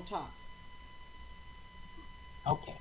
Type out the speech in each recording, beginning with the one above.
on top. Okay.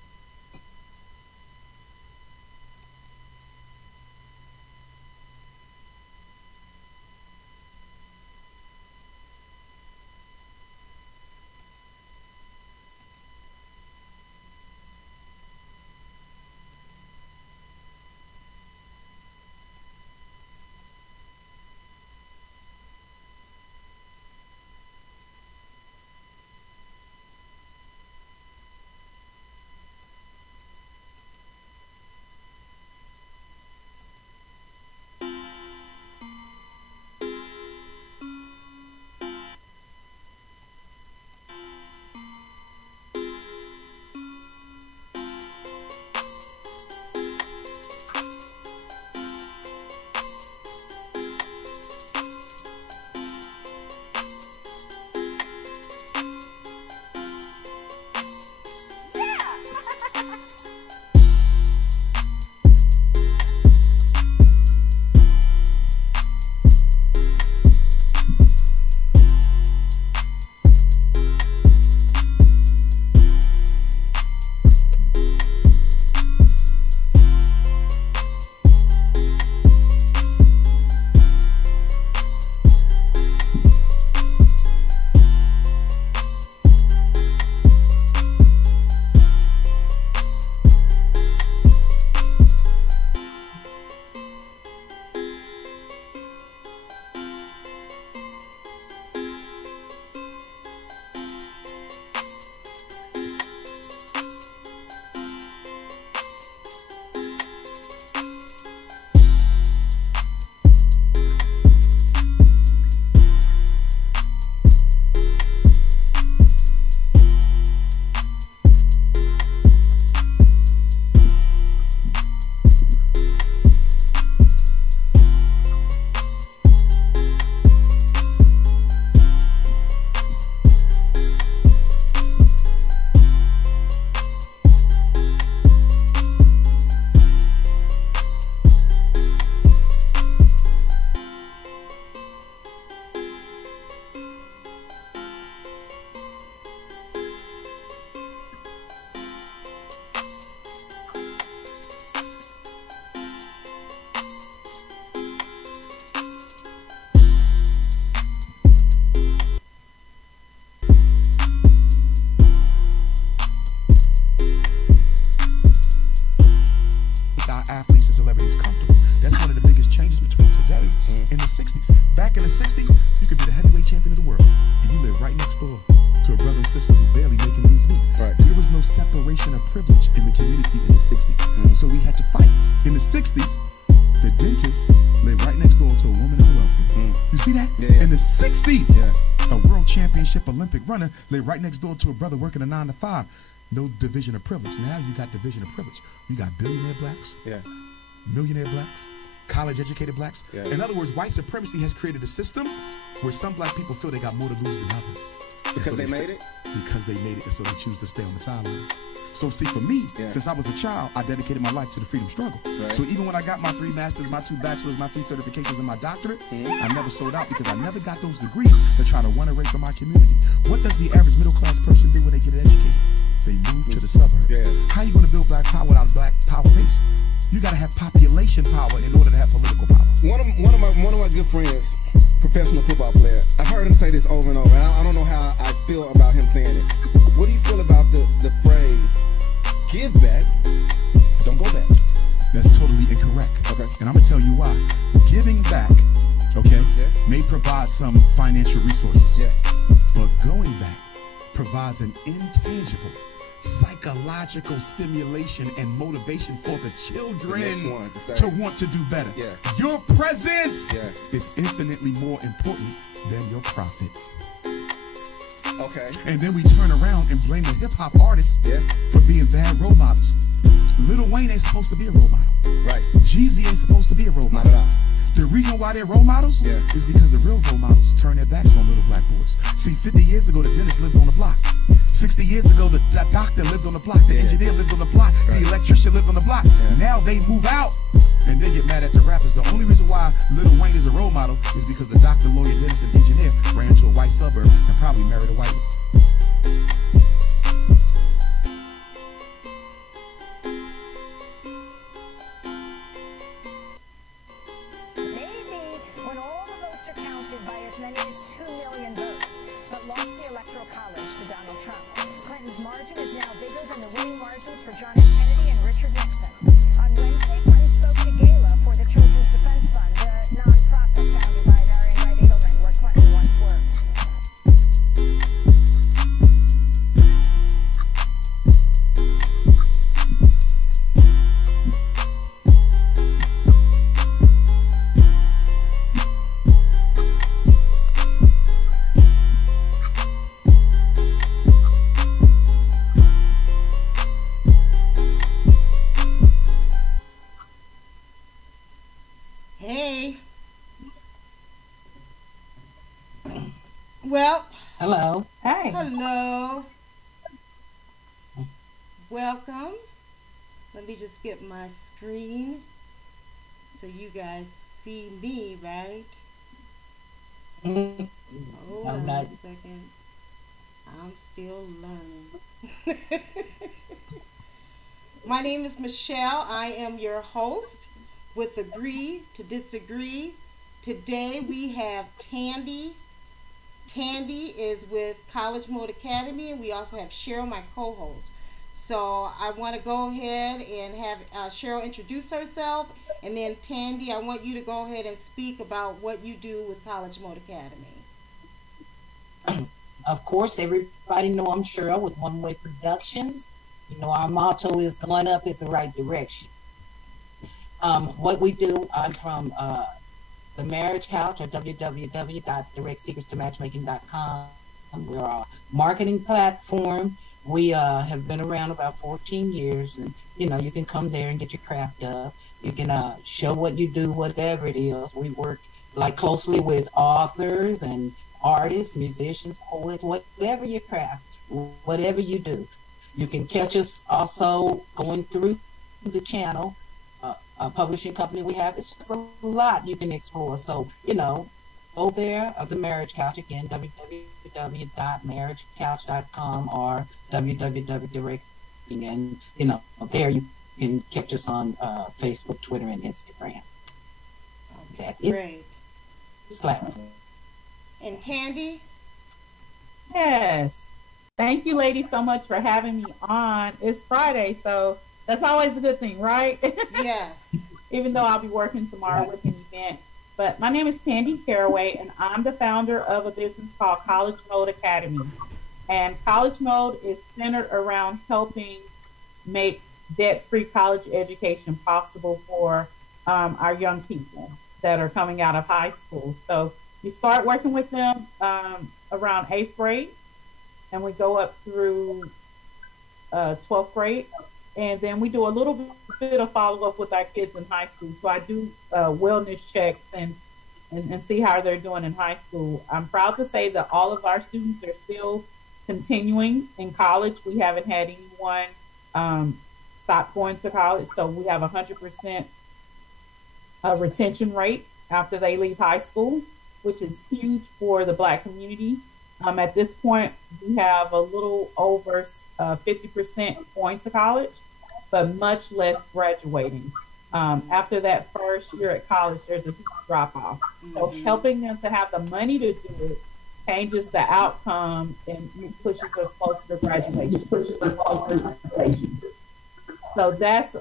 Athletes and celebrities comfortable. That's one of the biggest changes between today and the 60s. Back in the 60s, you could be the heavyweight champion of the world, and you live right next door to a brother and sister who barely making ends meet. Right. There was no separation of privilege in the community in the 60s. So we had to fight. In the 60s, the dentist lived right next door to a woman on welfare. You see that? Yeah. In the 60s, a world championship Olympic runner lived right next door to a brother working a 9 to 5. No division of privilege. Now you got division of privilege. You got billionaire blacks, millionaire blacks, college educated blacks. In other words, white supremacy has created a system where some black people feel they got more to lose than others. Because they made it? Because they made it, and so they choose to stay on the sideline. So see, for me, since I was a child, I dedicated my life to the freedom struggle. So even when I got my 3 masters, my 2 bachelors, my 3 certifications, and my doctorate, I never sold out because I never got those degrees to try to run away from my community. What does the average middle class person do when they get educated? They move to the suburbs. How are you going to build black power without a black power base? You got to have population power in order to have political power. One of my good friends, professional football player, I've heard him say this over and over, and I don't know how I feel about him saying it. What do you feel about the phrase, give back, don't go back? That's totally incorrect. Okay. And I'm going to tell you why. Giving back, may provide some financial resources. But going back provides an intangible psychological stimulation and motivation for the children to want to do better. Your presence is infinitely more important than your profit. And then we turn around and blame the hip-hop artists for being bad role models. Lil Wayne ain't supposed to be a role model. Jeezy ain't supposed to be a role model. The reason why they're role models is because the real role models turn their backs on little black boys. See, 50 years ago, the dentist lived on the block. 60 years ago, the doctor lived on the block. The engineer lived on the block. The electrician lived on the block. Now they move out, and they get mad at the rappers. The only reason why Lil Wayne is a role model is because the doctor, lawyer, dentist, and engineer ran to a white suburb and probably married a white one. Hello. Welcome. Let me just get my screen so you guys see me, right? Hold on a second. I'm still learning. My name is Michelle. I am your host with Agree to Disagree. Today we have Tandy. Tandy is with College Mode Academy, and we also have Cheryl, my co-host. So I want to go ahead and have Cheryl introduce herself, and then Tandy, I want you to go ahead and speak about what you do with College Mode Academy. Of course, everybody know I'm Cheryl with One Way Productions. You know, our motto is going up is the right direction. What we do, I'm from the Marriage Couch at www.directsecretstomatchmaking.com. We're a marketing platform. We have been around about 14 years, and you know, you can come there and get your craft up. You can show what you do, whatever it is. We work like closely with authors and artists, musicians, poets, whatever your craft, whatever you do. You can catch us also going through the channel, a publishing company we have. It's just a lot you can explore. So, you know, go there, the Marriage Couch, again, www.marriagecouch.com or www.direct, and, you know, there you can catch us on Facebook, Twitter, and Instagram. Okay, great. Slap. And Tandy? Yes. Thank you, ladies, so much for having me on. It's Friday, so that's always a good thing, right? Yes. Even though I'll be working tomorrow with an event. But my name is Tandy Caraway, and I'm the founder of a business called College Mode Academy. And College Mode is centered around helping make debt-free college education possible for our young people that are coming out of high school. So we start working with them around 8th grade, and we go up through 12th grade. And then we do a little bit of follow-up with our kids in high school. So I do wellness checks and see how they're doing in high school. I'm proud to say that all of our students are still continuing in college. We haven't had anyone stop going to college. So we have 100% retention rate after they leave high school, which is huge for the Black community. At this point, we have a little over 50% going to college, but much less graduating. After that first year at college, there's a huge drop-off. So helping them to have the money to do it changes the outcome and pushes us closer to graduation. So that's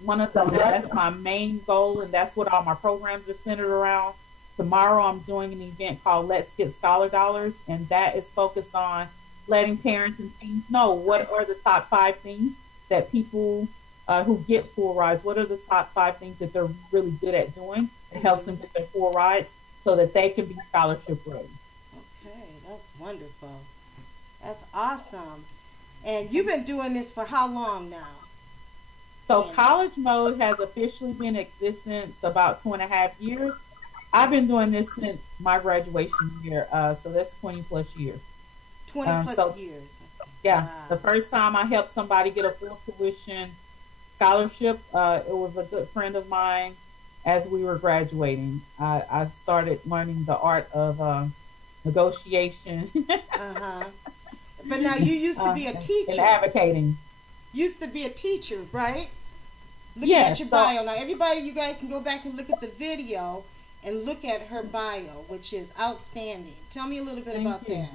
one of those. That's my main goal, and that's what all my programs are centered around. Tomorrow, I'm doing an event called Let's Get Scholar Dollars, and that is focused on letting parents and teens know what are the top 5 things that people who get full rides, what are the top 5 things that they're really good at doing. It helps them get their full rides so that they can be scholarship ready. Okay, that's wonderful. That's awesome. And you've been doing this for how long now? So College Mode has officially been in existence about 2.5 years. I've been doing this since my graduation year, so that's 20 plus years. 20 plus years. Okay. Yeah, wow. The first time I helped somebody get a full tuition scholarship, it was a good friend of mine. As we were graduating, I started learning the art of negotiation. But now you used to be a teacher. And advocating. Used to be a teacher, right? Looking Yes, at your bio. Now, everybody, you guys can go back and look at the video and look at her bio, which is outstanding. Tell me a little bit about that.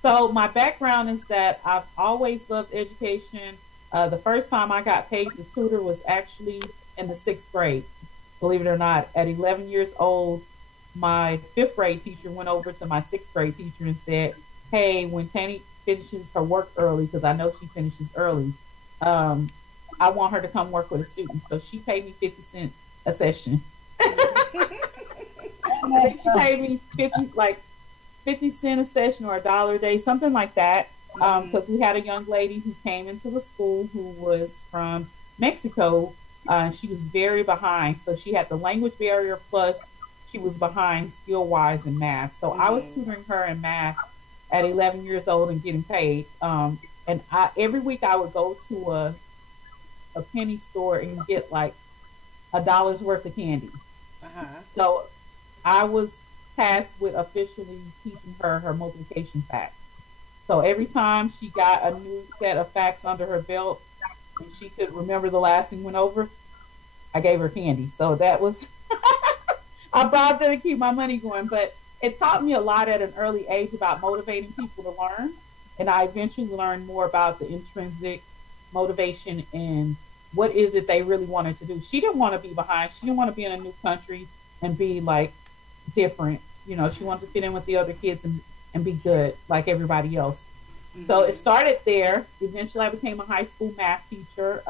So my background is that I've always loved education. The first time I got paid to tutor was actually in the 6th grade. Believe it or not, at 11 years old, my 5th grade teacher went over to my 6th grade teacher and said, hey, when Tanny finishes her work early, because I know she finishes early, I want her to come work with a student. So she paid me 50 cents a session. She paid me 50 cents a session or $1 a day, something like that. Because we had a young lady who came into the school who was from Mexico. She was very behind. So she had the language barrier, plus she was behind skill-wise in math. So I was tutoring her in math at 11 years old and getting paid. And every week I would go to a penny store and get like $1 worth of candy. So I was tasked with officially teaching her multiplication facts. So every time she got a new set of facts under her belt and she could remember the last thing went over, I gave her candy. So that was, I bribed her to keep my money going. But it taught me a lot at an early age about motivating people to learn. And I eventually learned more about the intrinsic motivation and what is it they really wanted to do. She didn't want to be behind. She didn't want to be in a new country and be like different. You know, she wanted to fit in with the other kids and be good like everybody else. So it started there. Eventually I became a high school math teacher.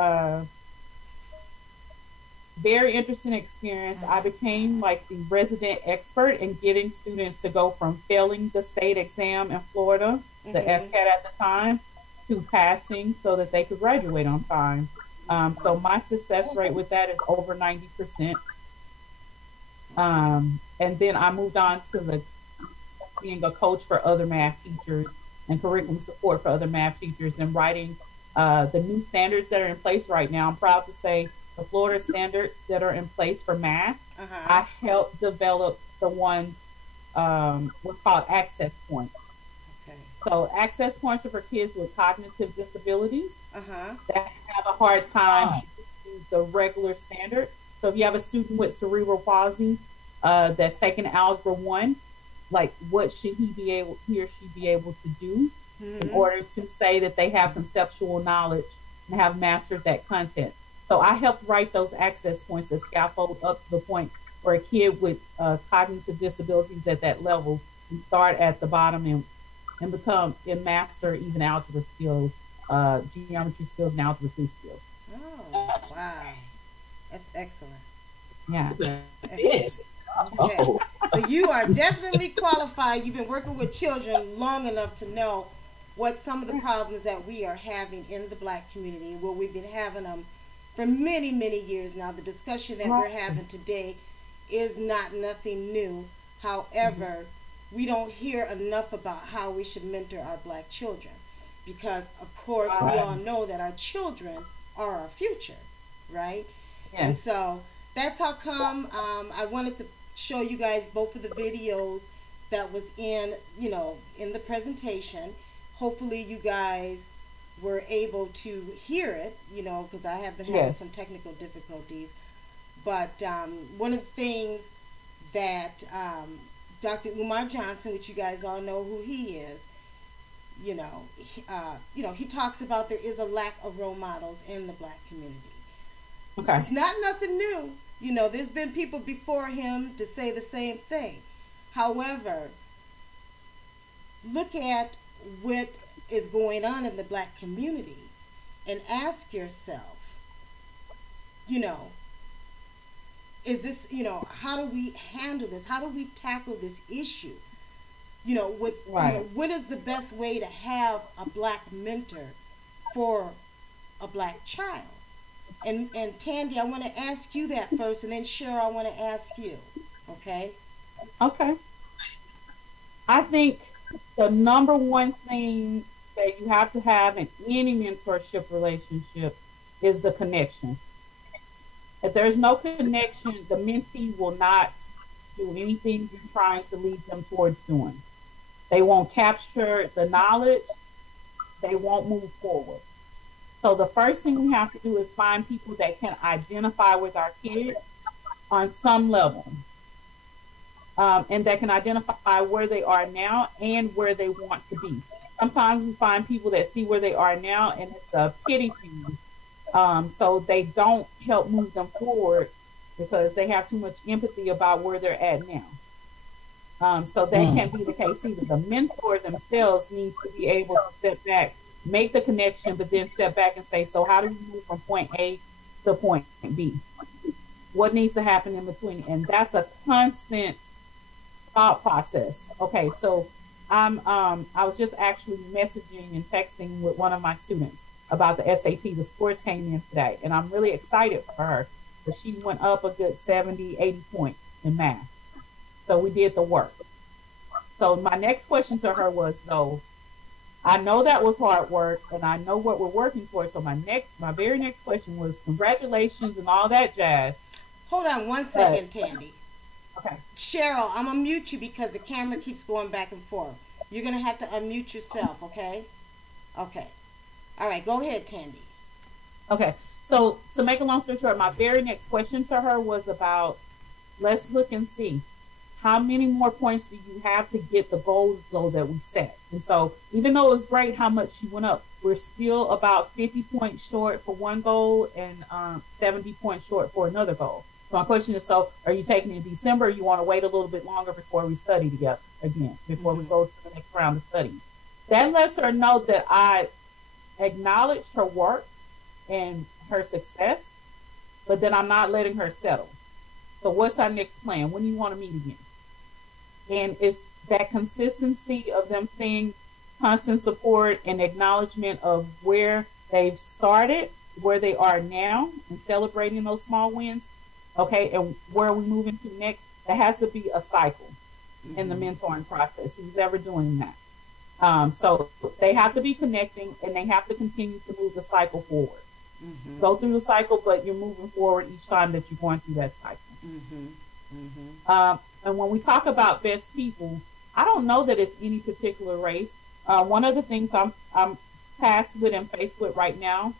Very interesting experience. I became like the resident expert in getting students to go from failing the state exam in Florida, the FCAT at the time, to passing so that they could graduate on time. So my success rate with that is over 90%. And then I moved on to being a coach for other math teachers and curriculum support for other math teachers and writing the new standards that are in place right now. I'm proud to say the Florida standards that are in place for math, I helped develop the ones, what's called access points. So access points are for kids with cognitive disabilities that have a hard time with the regular standard. So if you have a student with cerebral palsy that's taking Algebra 1, like what should he or she be able to do in order to say that they have conceptual knowledge and have mastered that content? So I helped write those access points that scaffold up to the point where a kid with cognitive disabilities at that level can start at the bottom and master even algebra skills, geometry skills, and algebra 2 skills. Oh, wow. That's excellent. Yeah. Yes. Okay. So you are definitely qualified. You've been working with children long enough to know what some of the problems that we are having in the Black community. Well, we've been having them for many, many years now. The discussion that we're having today is nothing new. However, we don't hear enough about how we should mentor our Black children because, of course, we all know that our children are our future, right? Yes. And so that's how come I wanted to show you guys both of the videos that was in the presentation. Hopefully you guys were able to hear it, because I have been having some technical difficulties. But one of the things that Dr. Umar Johnson, which you guys all know who he is, he talks about there is a lack of role models in the Black community. Okay. It's not nothing new. There's been people before him to say the same thing. However, look at what is going on in the Black community and ask yourself, is this, how do we handle this? How do we tackle this issue? What is the best way to have a Black mentor for a Black child? And Tandy, I want to ask you that first, and then Cheryl, I want to ask you. Okay? Okay. I think the number one thing that you have to have in any mentorship relationship is the connection. If there's no connection, the mentee will not do anything you're trying to lead them towards doing. They won't capture the knowledge. They won't move forward. So the first thing we have to do is find people that can identify with our kids on some level, and that can identify where they are now and where they want to be. Sometimes we find people that see where they are now and it's a pity thing. So they don't help move them forward because they have too much empathy about where they're at now. So that can't be the case either. The mentor themselves needs to be able to step back, make the connection, but then step back and say, so how do we move from point A to point B? What needs to happen in between? And that's a constant thought process. Okay, so I was just actually messaging and texting with one of my students about the SAT. The scores came in today, and I'm really excited for her. But she went up a good 70, 80 points in math. So we did the work. So my next question to her was, so I know that was hard work, and I know what we're working towards. So my very next question was, congratulations and all that jazz. Hold on one second, Tandy. Okay. Cheryl, I'm gonna mute you because the camera keeps going back and forth. You're gonna have to unmute yourself, okay? Okay. All right, go ahead, Tandy. Okay. So to make a long story short, my very next question to her was about, let's look and see. How many more points do you have to get the goals though that we set? And so even though it was great how much she went up, we're still about 50 points short for one goal and 70 points short for another goal. So my question is, so are you taking it in December, or you want to wait a little bit longer before we study together again, before we go to the next round of studying? That lets her know that I acknowledge her work and her success, but then I'm not letting her settle. So what's our next plan? When do you want to meet again? And it's that consistency of them seeing constant support and acknowledgement of where they've started, where they are now, and celebrating those small wins. Okay, and where are we moving to next? There has to be a cycle in the mentoring process. Who's ever doing that? So they have to be connecting, and they have to continue to move the cycle forward. Go through the cycle, but you're moving forward each time that you're going through that cycle. And when we talk about best people, I don't know that it's any particular race. One of the things I'm tasked with and faced with right now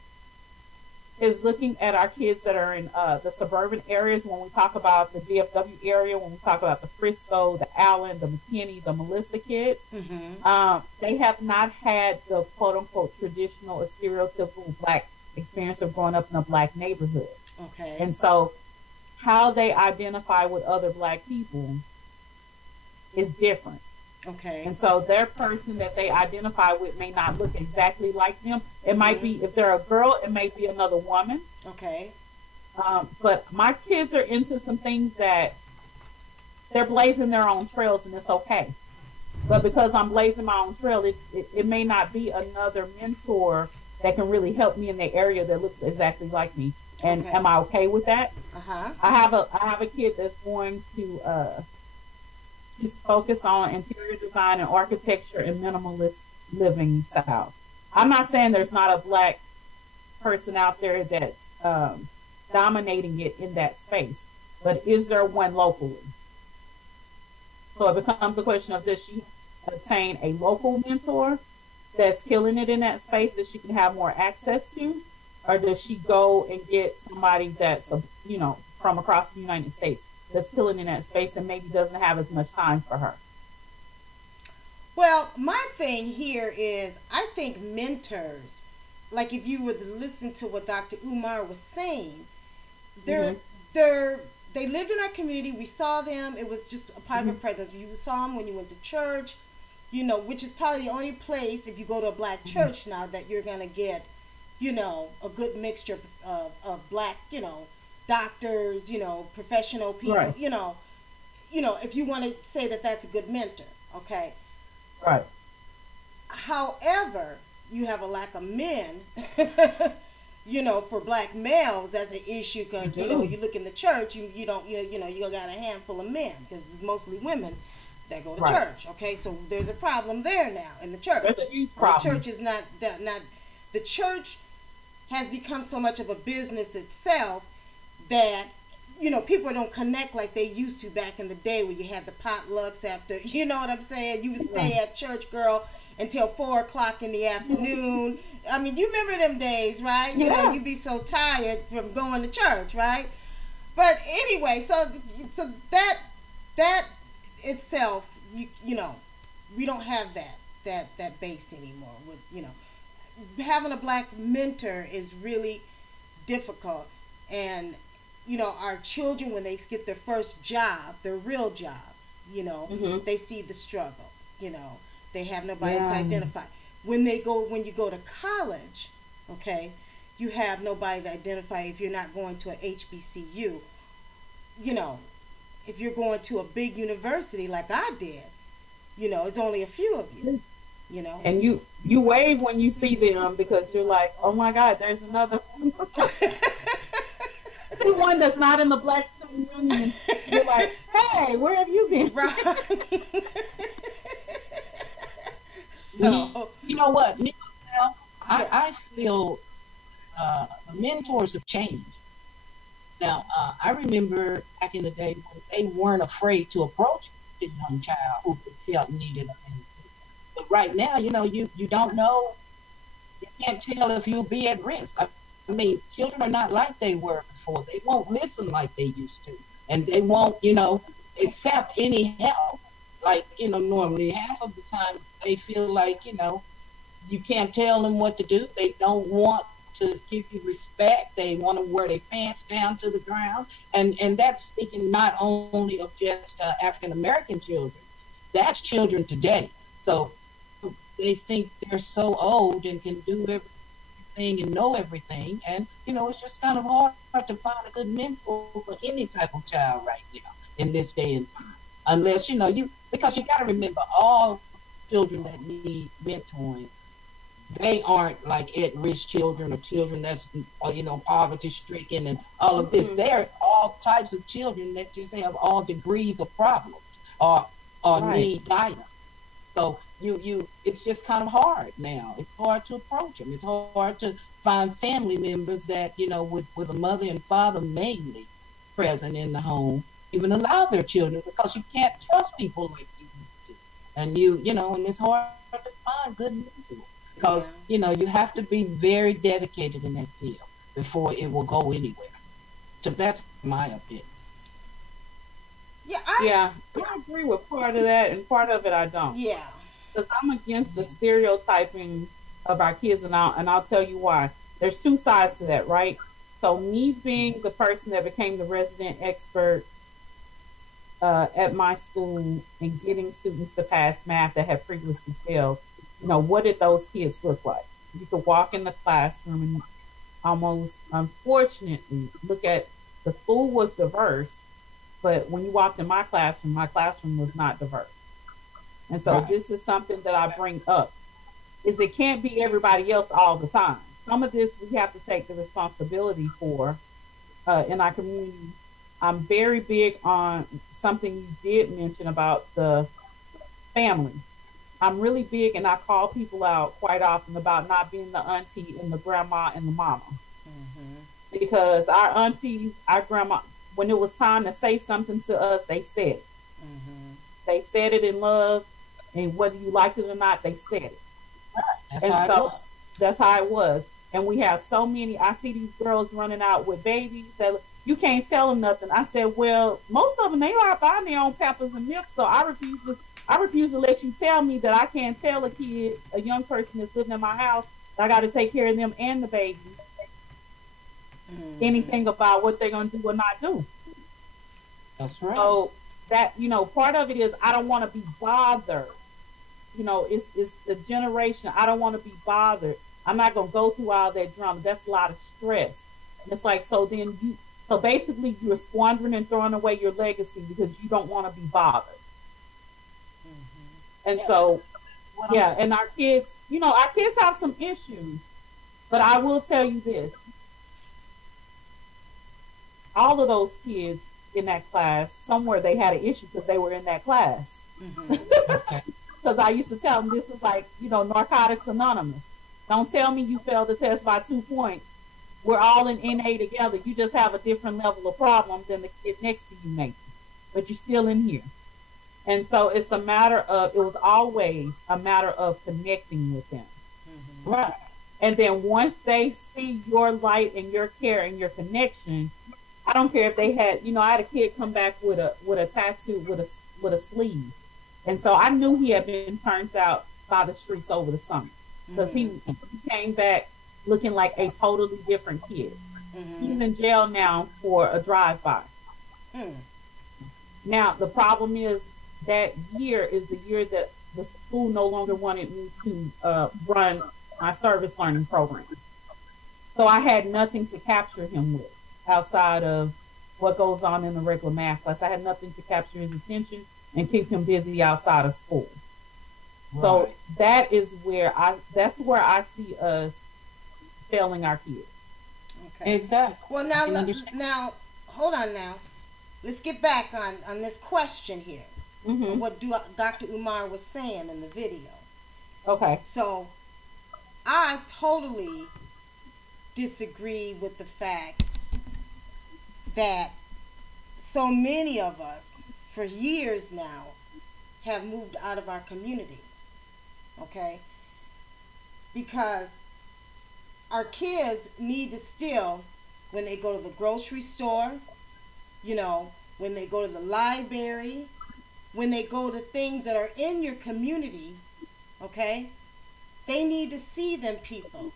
is looking at our kids that are in the suburban areas. When we talk about the DFW area, when we talk about the Frisco, the Allen, the McKinney, the Melissa kids, they have not had the quote-unquote traditional or stereotypical Black experience of growing up in a Black neighborhood. Okay. And so how they identify with other Black people is different. Okay. And so their person that they identify with may not look exactly like them. It might be, if they're a girl, it may be another woman. Okay. But my kids are into some things that they're blazing their own trails, and it's okay. But because I'm blazing my own trail, it may not be another mentor that can really help me in the area that looks exactly like me. And am I okay with that? I have a kid that's going to just focus on interior design and architecture and minimalist living styles. I'm not saying there's not a Black person out there that's dominating it in that space, but is there one locally? So it becomes a question of, does she obtain a local mentor that's killing it in that space that she can have more access to? Or does she go and get somebody that's, from across the United States that's killing in that space and maybe doesn't have as much time for her? Well, my thing here is, I think mentors, like if you would listen to what Dr. Umar was saying, they lived in our community. We saw them. It was just a part of a presence. You saw them when you went to church, which is probably the only place, if you go to a Black church now, that you're going to get, a good mixture of Black, doctors, professional people, right. If you want to say that that's a good mentor, okay? Right. However, you have a lack of men, for Black males, that's an issue because, you look in the church, you got a handful of men because it's mostly women that go to church, okay? So there's a problem there now in the church. That's a huge problem. The church is not the church has become so much of a business itself that, people don't connect like they used to back in the day when you had the potlucks after, you know what I'm saying? You would stay at church, girl, until 4 o'clock in the afternoon. I mean, you remember them days, right? You'd be so tired from going to church, right? But anyway, so that itself, we don't have that base anymore. With having a Black mentor is really difficult, and our children, when they get their first job, their real job, they see the struggle. They have nobody to identify. When you go to college, okay, you have nobody to identify if you're not going to a HBCU. If you're going to a big university like I did, it's only a few of you. And you wave when you see them because you're like, oh my God, there's another one that's not in the Black Student Union. You're like, hey, where have you been? Right. So you know what, me myself, I feel mentors have changed. Now, I remember back in the day when they weren't afraid to approach a young child who felt needed a mentor. But right now, you know, you don't know, you can't tell if you'll be at risk. I mean, children are not like they were before. They won't listen like they used to. And they won't, you know, accept any help. Like, you know, normally half of the time they feel like, you know, you can't tell them what to do. They don't want to give you respect. They want to wear their pants down to the ground. And that's speaking not only of just African American children. That's children today. So they think they're so old and can do everything and know everything. And, you know, it's just kind of hard to find a good mentor for any type of child right now in this day and time. Unless, you know, because you got to remember, all children that need mentoring, they aren't like at-risk children or children that's, you know, poverty-stricken and all of this. They're all types of children that just have all degrees of problems or need guidance. So it's just kind of hard now. It's hard to approach them. It's hard to find family members that, you know, with a mother and father mainly present in the home, even allow their children, because you can't trust people like you used to. And you know, and it's hard to find good mentors. Because, you know, you have to be very dedicated in that field before it will go anywhere. So that's my opinion. Yeah, I agree with part of that, and part of it I don't. Yeah. Because I'm against the stereotyping of our kids, and I'll tell you why. There's two sides to that, right? So me being the person that became the resident expert at my school and getting students to pass math that had previously failed, you know, what did those kids look like? You could walk in the classroom and almost, unfortunately, look at, the school was diverse, but when you walked in my classroom was not diverse. And so this is something that I bring up, is it can't be everybody else all the time. Some of this we have to take the responsibility for in our community. I'm very big on something you did mention about the family. I'm really big, and I call people out quite often about not being the auntie and the grandma and the mama. Because our aunties, our grandma, when it was time to say something to us, they said it. They said it in love, and whether you liked it or not, they said it. That's how it was. And we have so many, I see these girls running out with babies that you can't tell them nothing. I said, well, most of them, they are buying their own Pampers and milk, so I refuse to let you tell me that I can't tell a kid, a young person that's living in my house, that I got to take care of them and the baby. Anything about what they're going to do or not do. That's right. So that, you know, part of it is I don't want to be bothered. You know, it's the generation. I don't want to be bothered. I'm not going to go through all that drama. That's a lot of stress. And it's like, so basically you're squandering and throwing away your legacy because you don't want to be bothered. And so, and our kids, you know, our kids have some issues, but I will tell you this. All of those kids in that class, somewhere they had an issue because they were in that class. Because I used to tell them, this is like, you know, Narcotics Anonymous. Don't tell me you failed the test by 2 points. We're all in NA together. You just have a different level of problem than the kid next to you, maybe. But you're still in here. And so it was always a matter of connecting with them. Right. And then once they see your light and your care and your connection, I don't care if they had, you know, I had a kid come back with a tattoo, with a sleeve. And so I knew he had been turned out by the streets over the summer. Because he came back looking like a totally different kid. He's in jail now for a drive-by. Now, the problem is that year is the year that the school no longer wanted me to run my service learning program. So I had nothing to capture him with outside of what goes on in the regular math class. I had nothing to capture his attention and keep him busy outside of school. Right. So that's where I see us failing our kids. Okay. Exactly. Well, now, hold on now. Let's get back on this question here. What Dr. Umar was saying in the video. Okay. So I totally disagree with the fact that so many of us for years now have moved out of our community. Okay? Because our kids need to still, when they go to the grocery store, you know, when they go to the library, when they go to things that are in your community, okay, they need to see them people.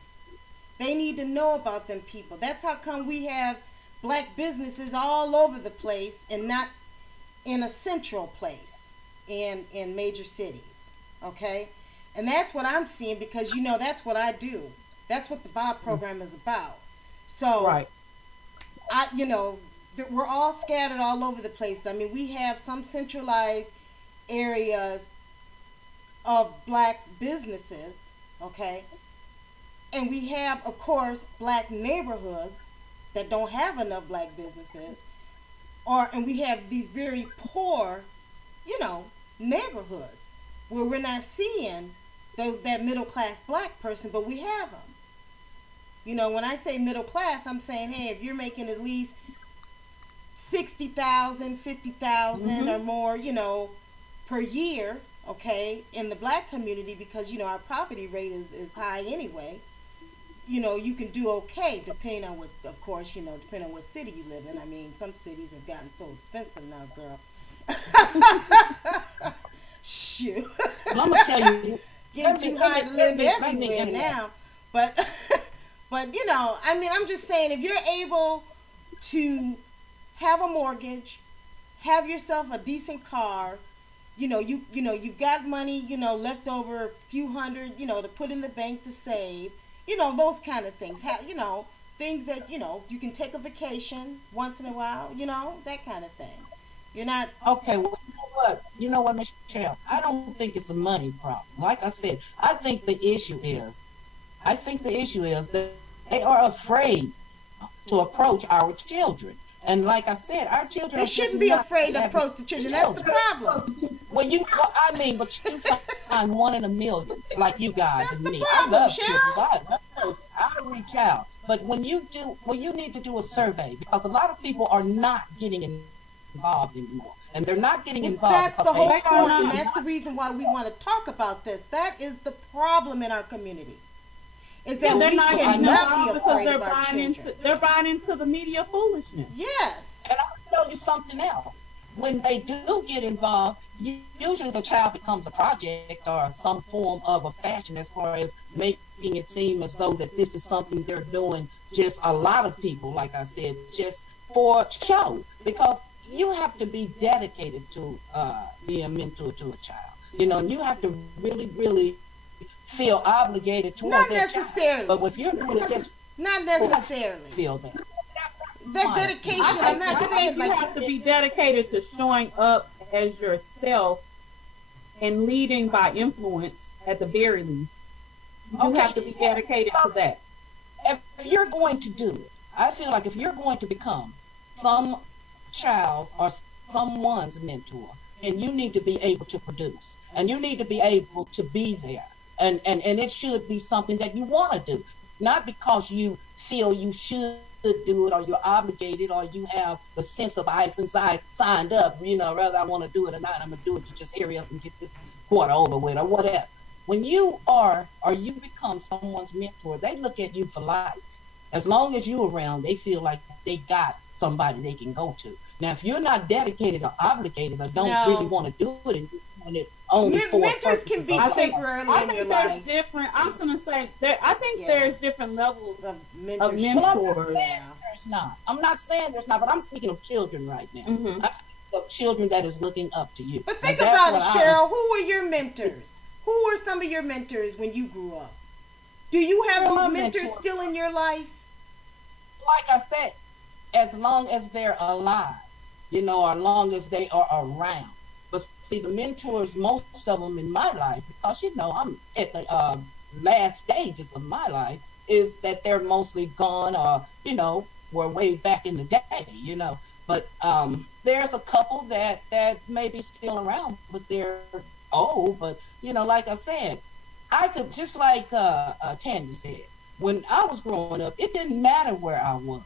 They need to know about them people. That's how come we have black businesses all over the place and not in a central place in major cities, okay? And that's what I'm seeing because, you know, that's what I do. That's what the Bob program is about. So, right. you know, we're all scattered all over the place. I mean, we have some centralized areas of black businesses, okay? And we have, of course, black neighborhoods that don't have enough black businesses. And we have these very poor, you know, neighborhoods where we're not seeing that middle class black person, but we have them. You know, when I say middle class, I'm saying, hey, if you're making at least $60,000, $50,000 or more, you know, per year, okay, in the black community, because, you know, our poverty rate is high anyway, you know, you can do okay depending on what, of course, you know, depending on what city you live in. I mean, some cities have gotten so expensive now, girl. Shoot. Well, I'm going to tell you. Getting too high to live everywhere now. But, but, you know, I mean, I'm just saying, if you're able to have a mortgage, have yourself a decent car, you know, you've got money, you know, left over a few hundred, you know, to put in the bank to save, you know, those kind of things. You know, things that, you know, you can take a vacation once in a while, you know, that kind of thing. You're not... Okay, well, you know what, Michelle? I don't think it's a money problem. Like I said, I think the issue is that they are afraid to approach our children. And like I said, our children... They shouldn't be afraid to approach the children. That's the problem. But you find one in a million, like you guys That's and me. Problem, I love Cheryl. children. I'll reach out. But when you need to do a survey, because a lot of people are not getting involved anymore. And they're not getting involved. That's the whole point, and that's the reason why we want to talk about this. That is the problem in our community. Is that we cannot be afraid of our children. They're buying into the media foolishness. Yes. And I'll tell you something else. When they do get involved, usually the child becomes a project or some form of a fashion as far as making it seem as though that this is something they're doing, just a lot of people, like I said, just for show. Because you have to be dedicated to be a mentor to a child. You know, and you have to really, really feel obligated toward Not that necessarily. child. But if you're doing it just... Not necessarily. Feel that. That dedication, I'm not saying you have to be dedicated to showing up as yourself and leading by influence at the very least. You have to be dedicated to that. If you're going to do it, I feel like if you're going to become some child or someone's mentor, and you need to be able to produce, and you need to be able to be there, and it should be something that you want to do, not because you feel you should do it or you're obligated or you have the sense of I signed up, you know, whether I want to do it or not, I'm gonna do it to just hurry up and get this quarter over with or whatever. When you are or you become someone's mentor, they look at you for life. As long as you're around, they feel like they got somebody they can go to. Now, if you're not dedicated or obligated or don't really want to do it and you're doing it only for mentors can be temporarily in your life. Different. I was going to say, I think there's different levels of mentors. There's not. I'm not saying there's not, but I'm speaking of children right now. I'm speaking of children that is looking up to you. But think about it, Cheryl. Who were your mentors? Who were some of your mentors when you grew up? Do you have those mentors still in your life? Like I said, as long as they're alive, you know, or as long as they are around. But see, the mentors, most of them in my life, because, you know, I'm at the last stages of my life, is that they're mostly gone or, you know, were way back in the day, you know. But there's a couple that may be still around, but they're old. But, you know, like I said, I could, just like Tandy said, when I was growing up, it didn't matter where I was.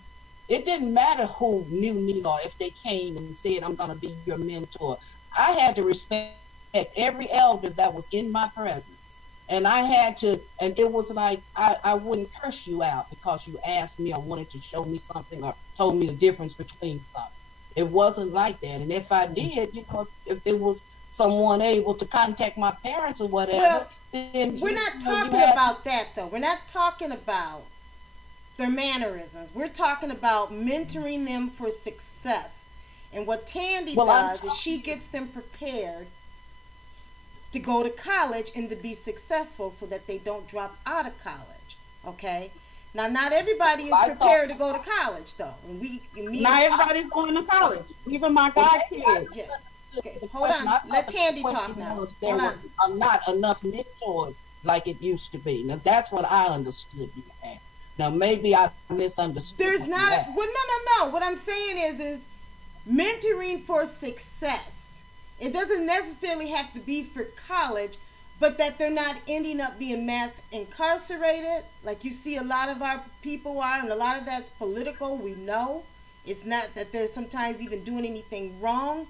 It didn't matter who knew me or if they came and said, I'm going to be your mentor. I had to respect every elder that was in my presence. And I had to, and it was like, I wouldn't curse you out because you asked me or wanted to show me something or told me the difference between something. It wasn't like that. And if I did, if it was someone able to contact my parents or whatever, well, then we're not talking about that, though. We're not talking about their mannerisms. We're talking about mentoring them for success. And what Tandy does is she gets them prepared to go to college and to be successful so that they don't drop out of college. Okay? Now, not everybody is prepared to go to college, though. And not everybody's going to college. Even my godkids. Yes. Okay, hold on. Let Tandy talk now. There are not enough mentors like it used to be. Now, that's what I understood you at. Now, maybe I misunderstood. There's not no. What I'm saying is mentoring for success. It doesn't necessarily have to be for college, but that they're not ending up being mass incarcerated, like you see a lot of our people are, and a lot of that's political. We know it's not that they're sometimes even doing anything wrong,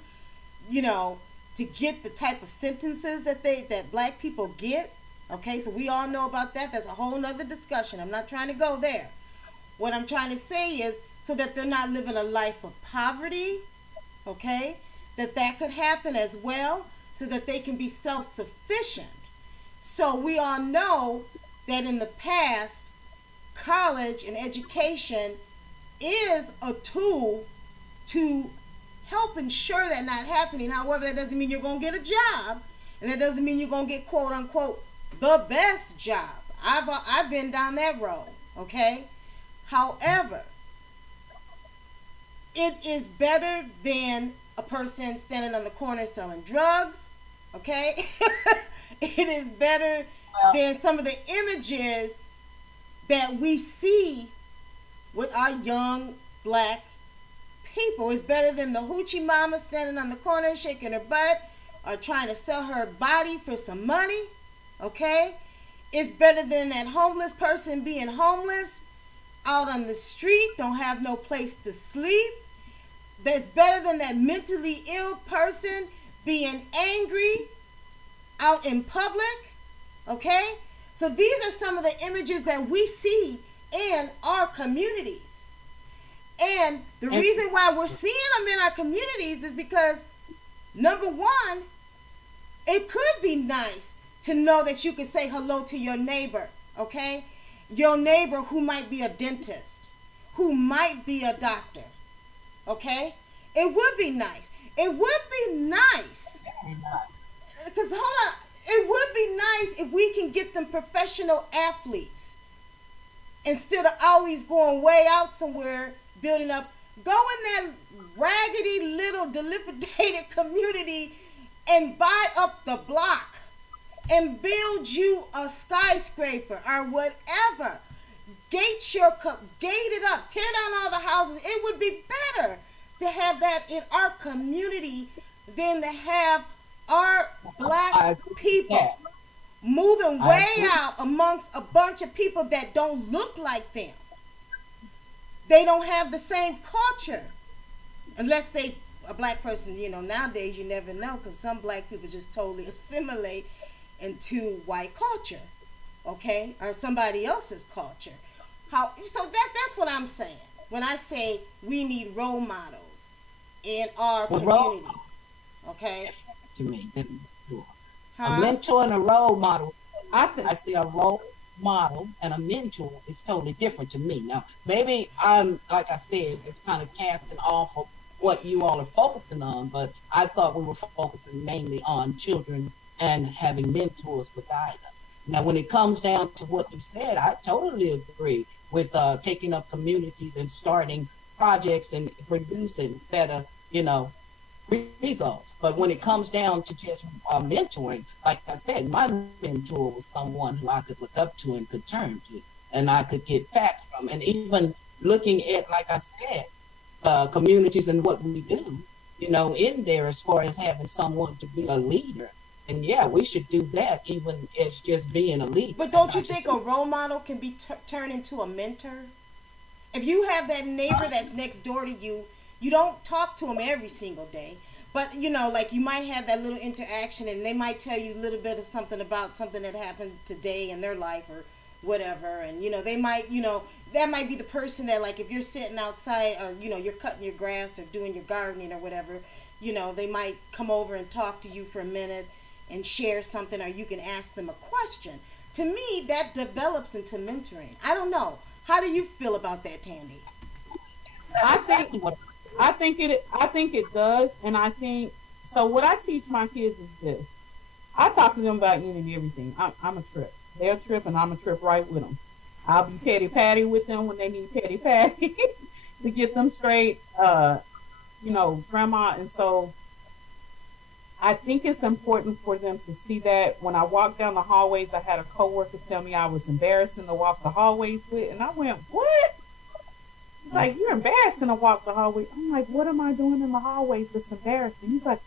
to get the type of sentences that black people get. Okay, so we all know about that. That's a whole nother discussion. I'm not trying to go there. What I'm trying to say is so that they're not living a life of poverty, okay, that could happen as well, so that they can be self-sufficient. So we all know that in the past, college and education is a tool to help ensure that not happening. However, that doesn't mean you're going to get a job, and that doesn't mean you're going to get quote unquote the best job. I've been down that road, okay? However, it is better than a person standing on the corner selling drugs, okay? It is better than some of the images that we see with our young black people. It's better than the hoochie mama standing on the corner shaking her butt or trying to sell her body for some money, okay? It's better than that homeless person being homeless out on the street, don't have no place to sleep. That's better than that mentally ill person being angry out in public, okay? So these are some of the images that we see in our communities. And the reason why we're seeing them in our communities is because, number one, it could be nice to know that you can say hello to your neighbor, okay? Your neighbor who might be a dentist, who might be a doctor, okay? It would be nice. It would be nice. Because, hold on, it would be nice if we can get them professional athletes instead of always going way out somewhere, building up. Go in that raggedy little dilapidated community and buy up the block and build you a skyscraper or whatever. Gate it up, tear down all the houses. It would be better to have that in our community than to have our black people moving way out amongst a bunch of people that don't look like them. They don't have the same culture. Unless a black person, nowadays you never know, because some black people just totally assimilate into white culture, okay, or somebody else's culture. So that's what I'm saying when I say we need role models in our community, okay? To me, a mentor and a role model. I see a role model and a mentor is totally different to me. Now, maybe I'm, like I said, it's kind of casting off of what you all are focusing on, but I thought we were focusing mainly on children and having mentors to guide us. Now, when it comes down to what you said, I totally agree with taking up communities and starting projects and producing better, results. But when it comes down to just mentoring, like I said, my mentor was someone who I could look up to and could turn to, and I could get facts from. And even looking at, like I said, communities and what we do, in there as far as having someone to be a leader And yeah, we should do that even as just being a leader. But don't you think a role model can be turned into a mentor? If you have that neighbor that's next door to you, you don't talk to them every single day. But, you know, like you might have that little interaction and they might tell you a little bit of something about something that happened today in their life or whatever. And, you know, they might, you know, that might be the person that, like, if you're sitting outside or, you know, you're cutting your grass or doing your gardening or whatever, you know, they might come over and talk to you for a minute and share something, or you can ask them a question. To me, that develops into mentoring. I don't know. How do you feel about that, Tandy? I think it does, and I think so. What I teach my kids is this: I talk to them about any and everything. I'm a trip. They're a trip, and I'm a trip right with them. I'll be petty patty with them when they need petty patty to get them straight. You know, grandma, and so I think it's important for them to see that. When I walk down the hallways, I had a coworker tell me I was embarrassing to walk the hallways with, and I went, "What?" He's like, "You're embarrassing to walk the hallway." I'm like, "What am I doing in the hallways that's embarrassing?" He's like,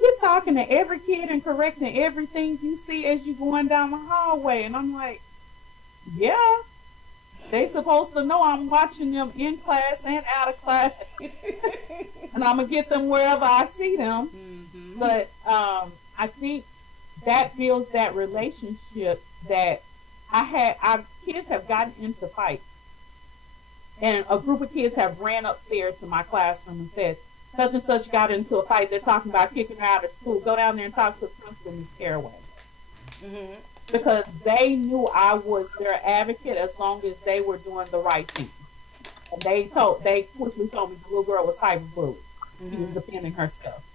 "You're talking to every kid and correcting everything you see as you going down the hallway." And I'm like, "Yeah, they supposed to know I'm watching them in class and out of class, and I'm gonna get them wherever I see them." Mm-hmm. But I think that builds that relationship that our kids have gotten into fights. And a group of kids have ran upstairs to my classroom and said, such and such got into a fight. They're talking about kicking her out of school. Go down there and talk to the principal, Ms. Caraway. Mm-hmm. Because they knew I was their advocate as long as they were doing the right thing. And they quickly told me the little girl was cyberbullied. Mm-hmm. She was defending herself.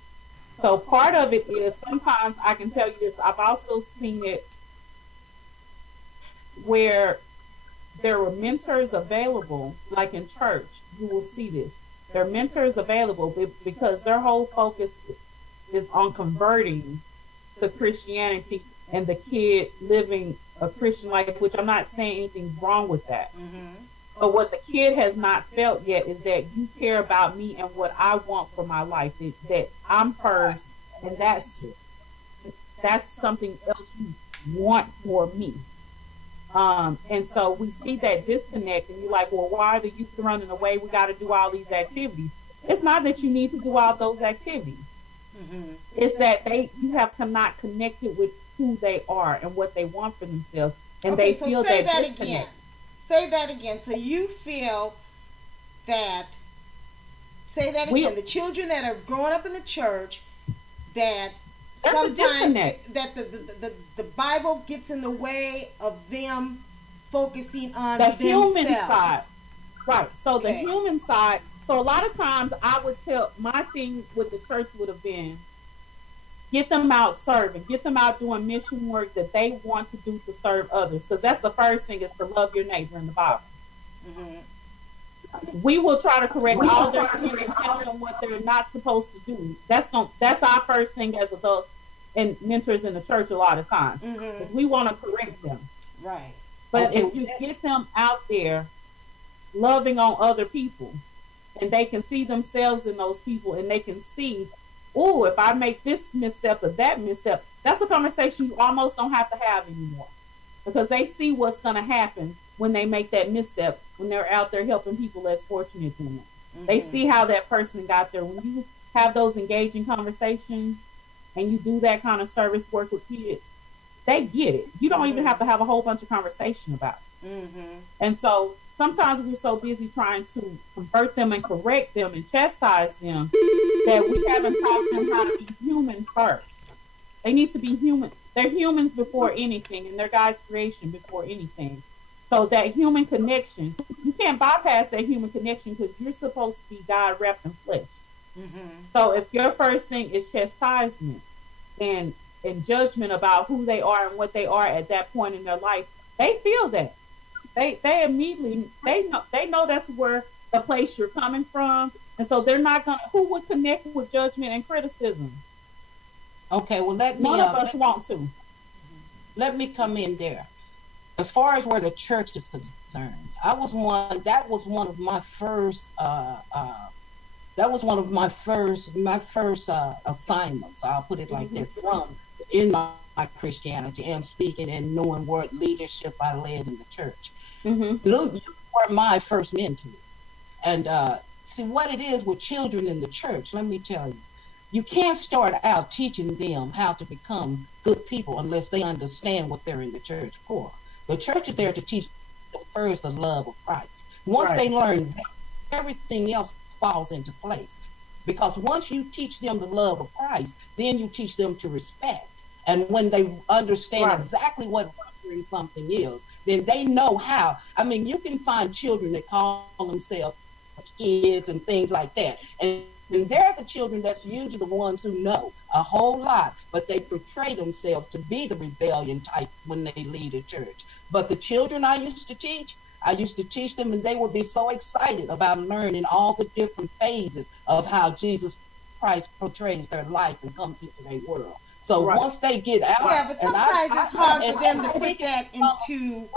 So part of it is, sometimes I can tell you this, I've also seen it where there were mentors available, like in church, you will see this. There are mentors available because their whole focus is on converting to Christianity and the kid living a Christian life, which I'm not saying anything's wrong with that. Mm-hmm. But what the kid has not felt yet is that you care about me and what I want for my life, that I'm first, and that's something else you want for me. And so we see that disconnect, and you're like, well, why are the youth running away? We got to do all these activities. It's not that you need to do all those activities. Mm-hmm. It's that you have not connected with who they are and what they want for themselves, and okay, they feel say that disconnect. Again. Say that again. So you feel that. Say that again. The children that are growing up in the church, that sometimes that the Bible gets in the way of them focusing on the themselves. Human side. Right. So the human side. So a lot of times I would tell, my thing with the church would have been, get them out serving, get them out doing mission work that they want to do to serve others. Because that's the first thing, is to love your neighbor in the Bible. Mm-hmm. We will try to correct all their sins and tell them what they're not supposed to do. That's our first thing as adults and mentors in the church a lot of times. Because we want to correct them. Right. But if you get them out there loving on other people, and they can see themselves in those people, and they can see, oh, if I make this misstep or that misstep, that's a conversation you almost don't have to have anymore, because they see what's going to happen when they make that misstep, when they're out there helping people less fortunate than them. Mm-hmm. They see how that person got there. When you have those engaging conversations and you do that kind of service work with kids, they get it. You don't even have to have a whole bunch of conversation about it. Mm-hmm. And so sometimes we're so busy trying to convert them and correct them and chastise them that we haven't taught them how to be human first. They need to be human. They're humans before anything, and they're God's creation before anything. So that human connection, you can't bypass that human connection, because you're supposed to be God wrapped in flesh. Mm-hmm. So if your first thing is chastisement and judgment about who they are and what they are at that point in their life, they feel that. They immediately, they know that's where the place you're coming from. And so they're not going to, who would connect with judgment and criticism? Okay, well, none of us want to. Let me come in there. As far as where the church is concerned, that was one of my first assignments. I'll put it like that, from the in my Christianity and speaking and knowing what leadership I led in the church. Mm-hmm. You were my first mentor. And see what it is with children in the church, let me tell you. You can't start out teaching them how to become good people unless they understand what they're in the church for. The church is there to teach them first the love of Christ. Once they learn that, everything else falls into place. Because once you teach them the love of Christ, then you teach them to respect. And when they understand exactly what rendering something is, then they know how. I mean, you can find children that call themselves kids and things like that. And they're the children that's usually the ones who know a whole lot, but they portray themselves to be the rebellion type when they lead a church. But the children I used to teach them, and they would be so excited about learning all the different phases of how Jesus Christ portrays their life and comes into their world. So once they get out, but sometimes it's hard for them to put that into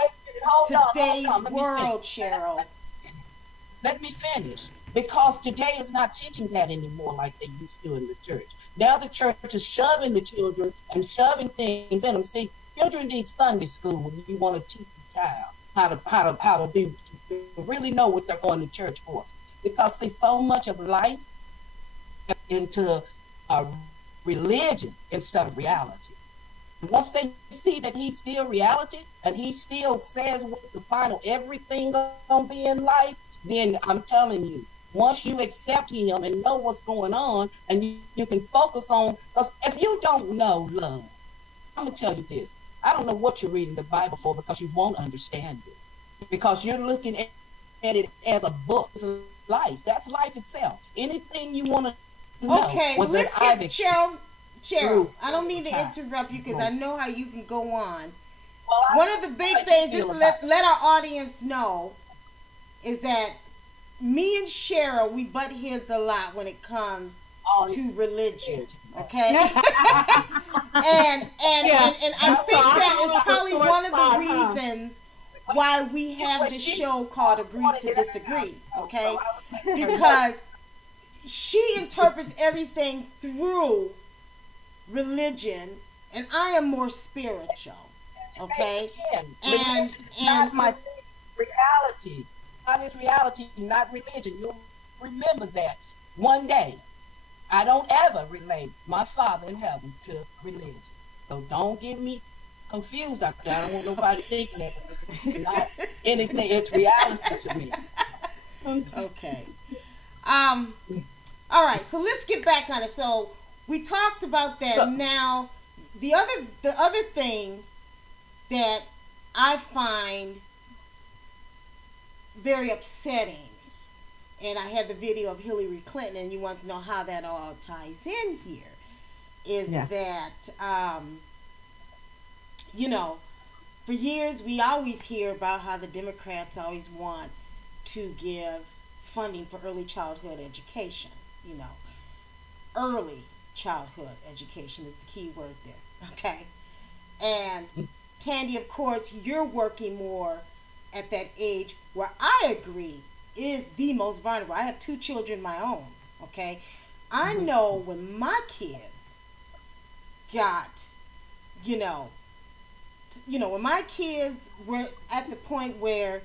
today's world, Cheryl. Let me finish. Because today is not teaching that anymore like they used to in the church. Now the church is shoving the children and shoving things in them. See, children need Sunday school when you want to teach a child how to really know what they're going to church for. Because see, so much of life into religion instead of reality. Once they see that he's still reality and he still says what the final everything gonna be in life, then I'm telling you, once you accept him and know what's going on, and you can focus on, because if you don't know love, I'm going to tell you this. I don't know what you're reading the Bible for, because you won't understand it. Because you're looking at it as a book. It's life. That's life itself. Anything you want to know. Okay, let's get Cheryl, I don't mean to interrupt you, because I know how you can go on. Well, one of the big things, just to let our audience know, is that me and Cheryl, we butt heads a lot when it comes to religion, okay? and I think that is probably one of the reasons why we have this show called Agree to Disagree, okay? Because she interprets everything through religion, and I am more spiritual, okay? And my reality. God is reality, not religion. You'll remember that one day. I don't ever relate my Father in heaven to religion. So don't get me confused out there. I don't want nobody thinking that it's not anything. It's reality to me. Okay. All right. So let's get back on it. So we talked about that. Now, the other thing that I find very upsetting, and I had the video of Hillary Clinton, and you want to know how that all ties in here, is that, you know, for years we always hear about how the Democrats always want to give funding for early childhood education. You know, early childhood education is the key word there, okay? And Tandy, of course, you're working more at that age where I agree is the most vulnerable. I have 2 children of my own, okay? I know when my kids got, when my kids were at the point where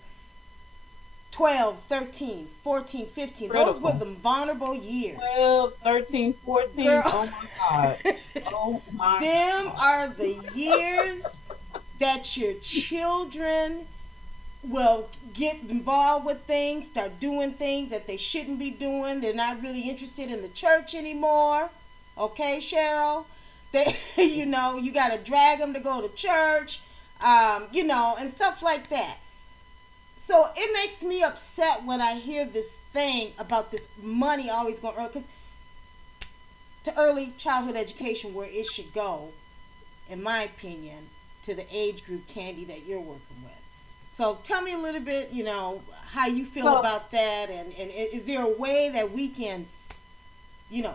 12, 13, 14, 15, those were the vulnerable years. 12, 13, 14, girl. Oh my God. Oh my Them God. Are the years that your children will get involved with things, start doing things that they shouldn't be doing. They're not really interested in the church anymore. Okay, Cheryl? You got to drag them to go to church, and stuff like that. So it makes me upset when I hear this thing about this money always going early, because to early childhood education, where it should go, in my opinion, to the age group, Tandy, that you're working with. So tell me a little bit, how you feel about that, and is there a way that we can,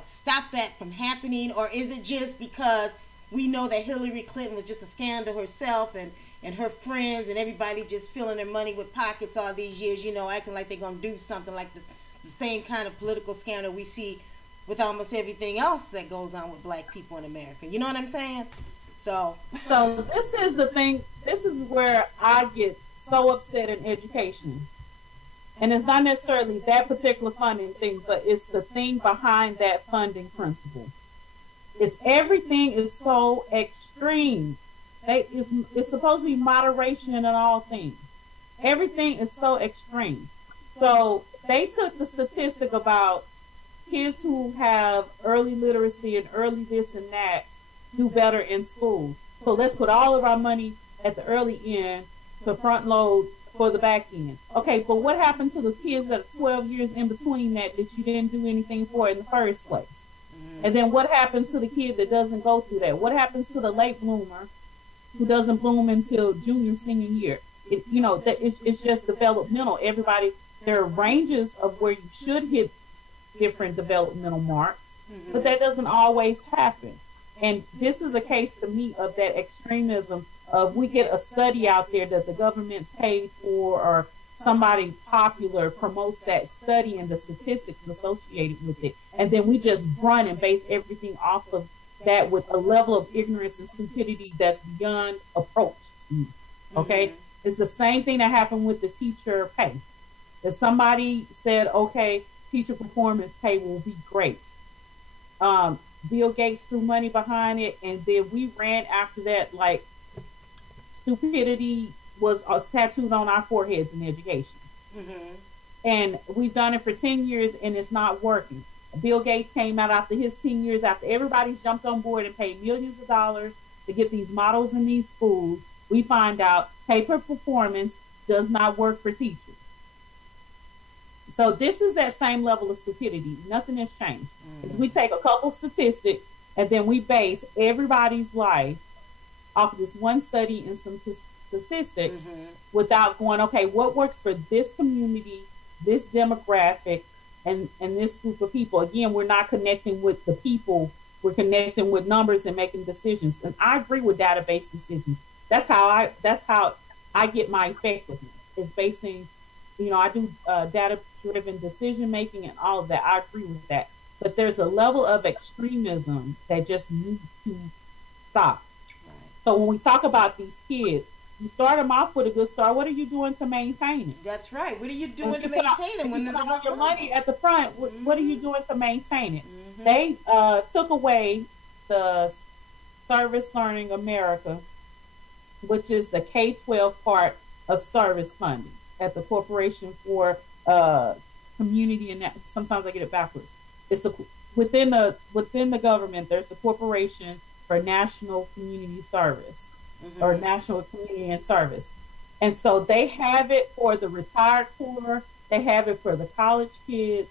stop that from happening, or is it just because we know that Hillary Clinton was just a scandal herself, and her friends and everybody just filling their money with pockets all these years, acting like they're going to do something like the same kind of political scandal we see with almost everything else that goes on with black people in America. You know what I'm saying? So this is the thing. This is where I get so upset in education. And it's not necessarily that particular funding thing, but it's the thing behind that funding principle. It's everything is so extreme. It's supposed to be moderation in all things. Everything is so extreme. So they took the statistic about kids who have early literacy and early this and that do better in school. So let's put all of our money at the early end to front load for the back end. Okay, but what happened to the kids that are 12 years in between that you didn't do anything for in the first place? And then what happens to the kid that doesn't go through that? What happens to the late bloomer who doesn't bloom until junior, senior year? It's just developmental. Everybody, there are ranges of where you should hit different developmental marks, but that doesn't always happen. And this is a case to me of that extremism of we get a study out there that the government's paid for or somebody popular promotes that study and the statistics associated with it. And then we just run and base everything off of that with a level of ignorance and stupidity that's beyond approach to me. Okay? It's the same thing that happened with the teacher pay. That somebody said, okay, teacher performance pay will be great. Bill Gates threw money behind it, and then we ran after that like stupidity was tattooed on our foreheads in education. And we've done it for 10 years, and it's not working. Bill Gates came out after his 10 years, after everybody's jumped on board and paid millions of dollars to get these models in these schools. We find out paper performance does not work for teachers. So this is that same level of stupidity. Nothing has changed. We take a couple statistics and then we base everybody's life off of this one study and some statistics without going, okay, what works for this community, this demographic, and this group of people. Again, we're not connecting with the people. We're connecting with numbers and making decisions. And I agree with database decisions. That's how I get my effectiveness. It's basing, I do data-driven decision making and all of that. I agree with that. But there's a level of extremism that just needs to stop. Right. So when we talk about these kids, you start them off with a good start. What are you doing to maintain it? That's right. What are you doing to maintain it? When you put your money at the front, what are you doing to maintain it? They took away the Service Learning America, which is the K-12 part of service funding at the Corporation for Community, and sometimes I get it backwards. It's within the government. There's the Corporation for National Community Service or National Community and Service, and so they have it for the retired poor. They have it for the college kids,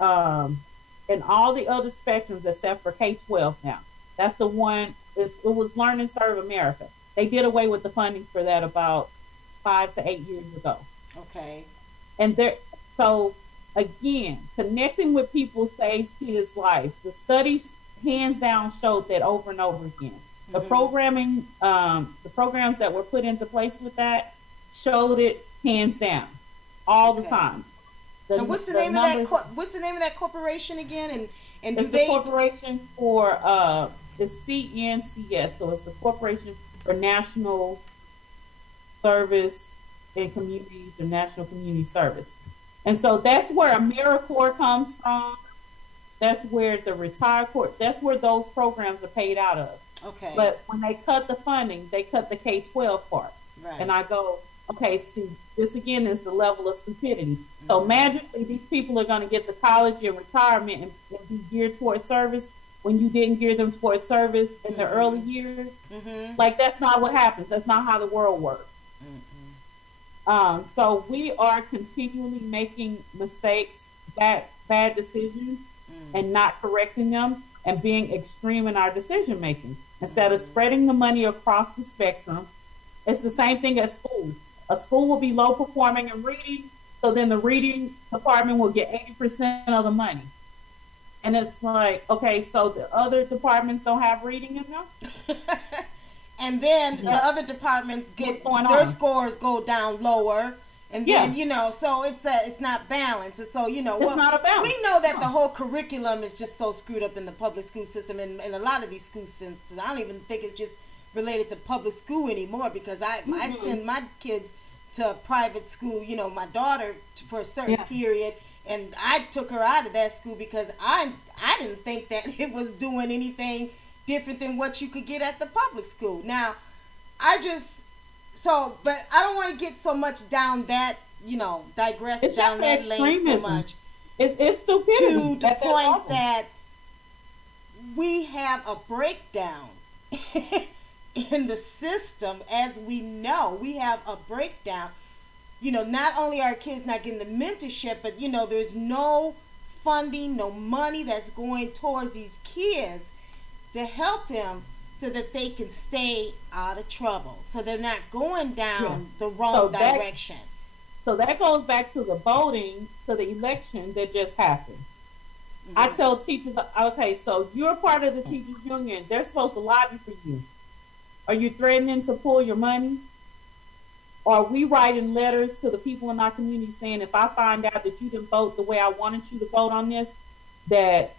and all the other spectrums except for K-12 now. That's the one. It was Learn and Serve America. They did away with the funding for that about 5 to 8 years ago. Okay. And so again, connecting with people saves kids' lives. The studies hands down showed that over and over again. The programming, the programs that were put into place with that showed it hands down all the time. Now, what's the name of that corporation again? And it's the Corporation for the CNCS, so it's the Corporation for National Service and Communities or National Community Service. And so that's where AmeriCorps comes from. That's where the retired corps, that's where those programs are paid out of. Okay. But when they cut the funding, they cut the K-12 part. Right. And I go, okay, see, this again is the level of stupidity. So magically, these people are going to get to college and retirement and be geared towards service when you didn't gear them towards service in their early years. Like, that's not what happens. That's not how the world works. So we are continually making mistakes, bad decisions, and not correcting them and being extreme in our decision making. Instead of spreading the money across the spectrum, it's the same thing as schools. A school will be low performing in reading, so then the reading department will get 80% of the money. And it's like, okay, so the other departments don't have reading in them? And then the other departments get their scores go down lower, And then, you know, so it's not balanced. And so, you know, it's not a balance. We know that the whole curriculum is just so screwed up in the public school system, and a lot of these school systems. I don't even think it's just related to public school anymore, because I send my kids to private school, you know, my daughter for a certain period, and I took her out of that school because I didn't think that it was doing anything different than what you could get at the public school. Now, but I don't want to get so much down that, you know, digress it's down that lane so much. It's stupidity. To the point that we have a breakdown in the system, as we know. We have a breakdown. You know, not only are kids not getting the mentorship, but, you know, there's no funding, no money that's going towards these kids to help them so that they can stay out of trouble, so they're not going down the wrong direction. So that goes back to the voting, to the election that just happened. I tell teachers, okay, so you're part of the teachers union. They're supposed to lobby for you. Are you threatening to pull your money? Are we writing letters to the people in our community saying, if I find out that you didn't vote the way I wanted you to vote on this, that,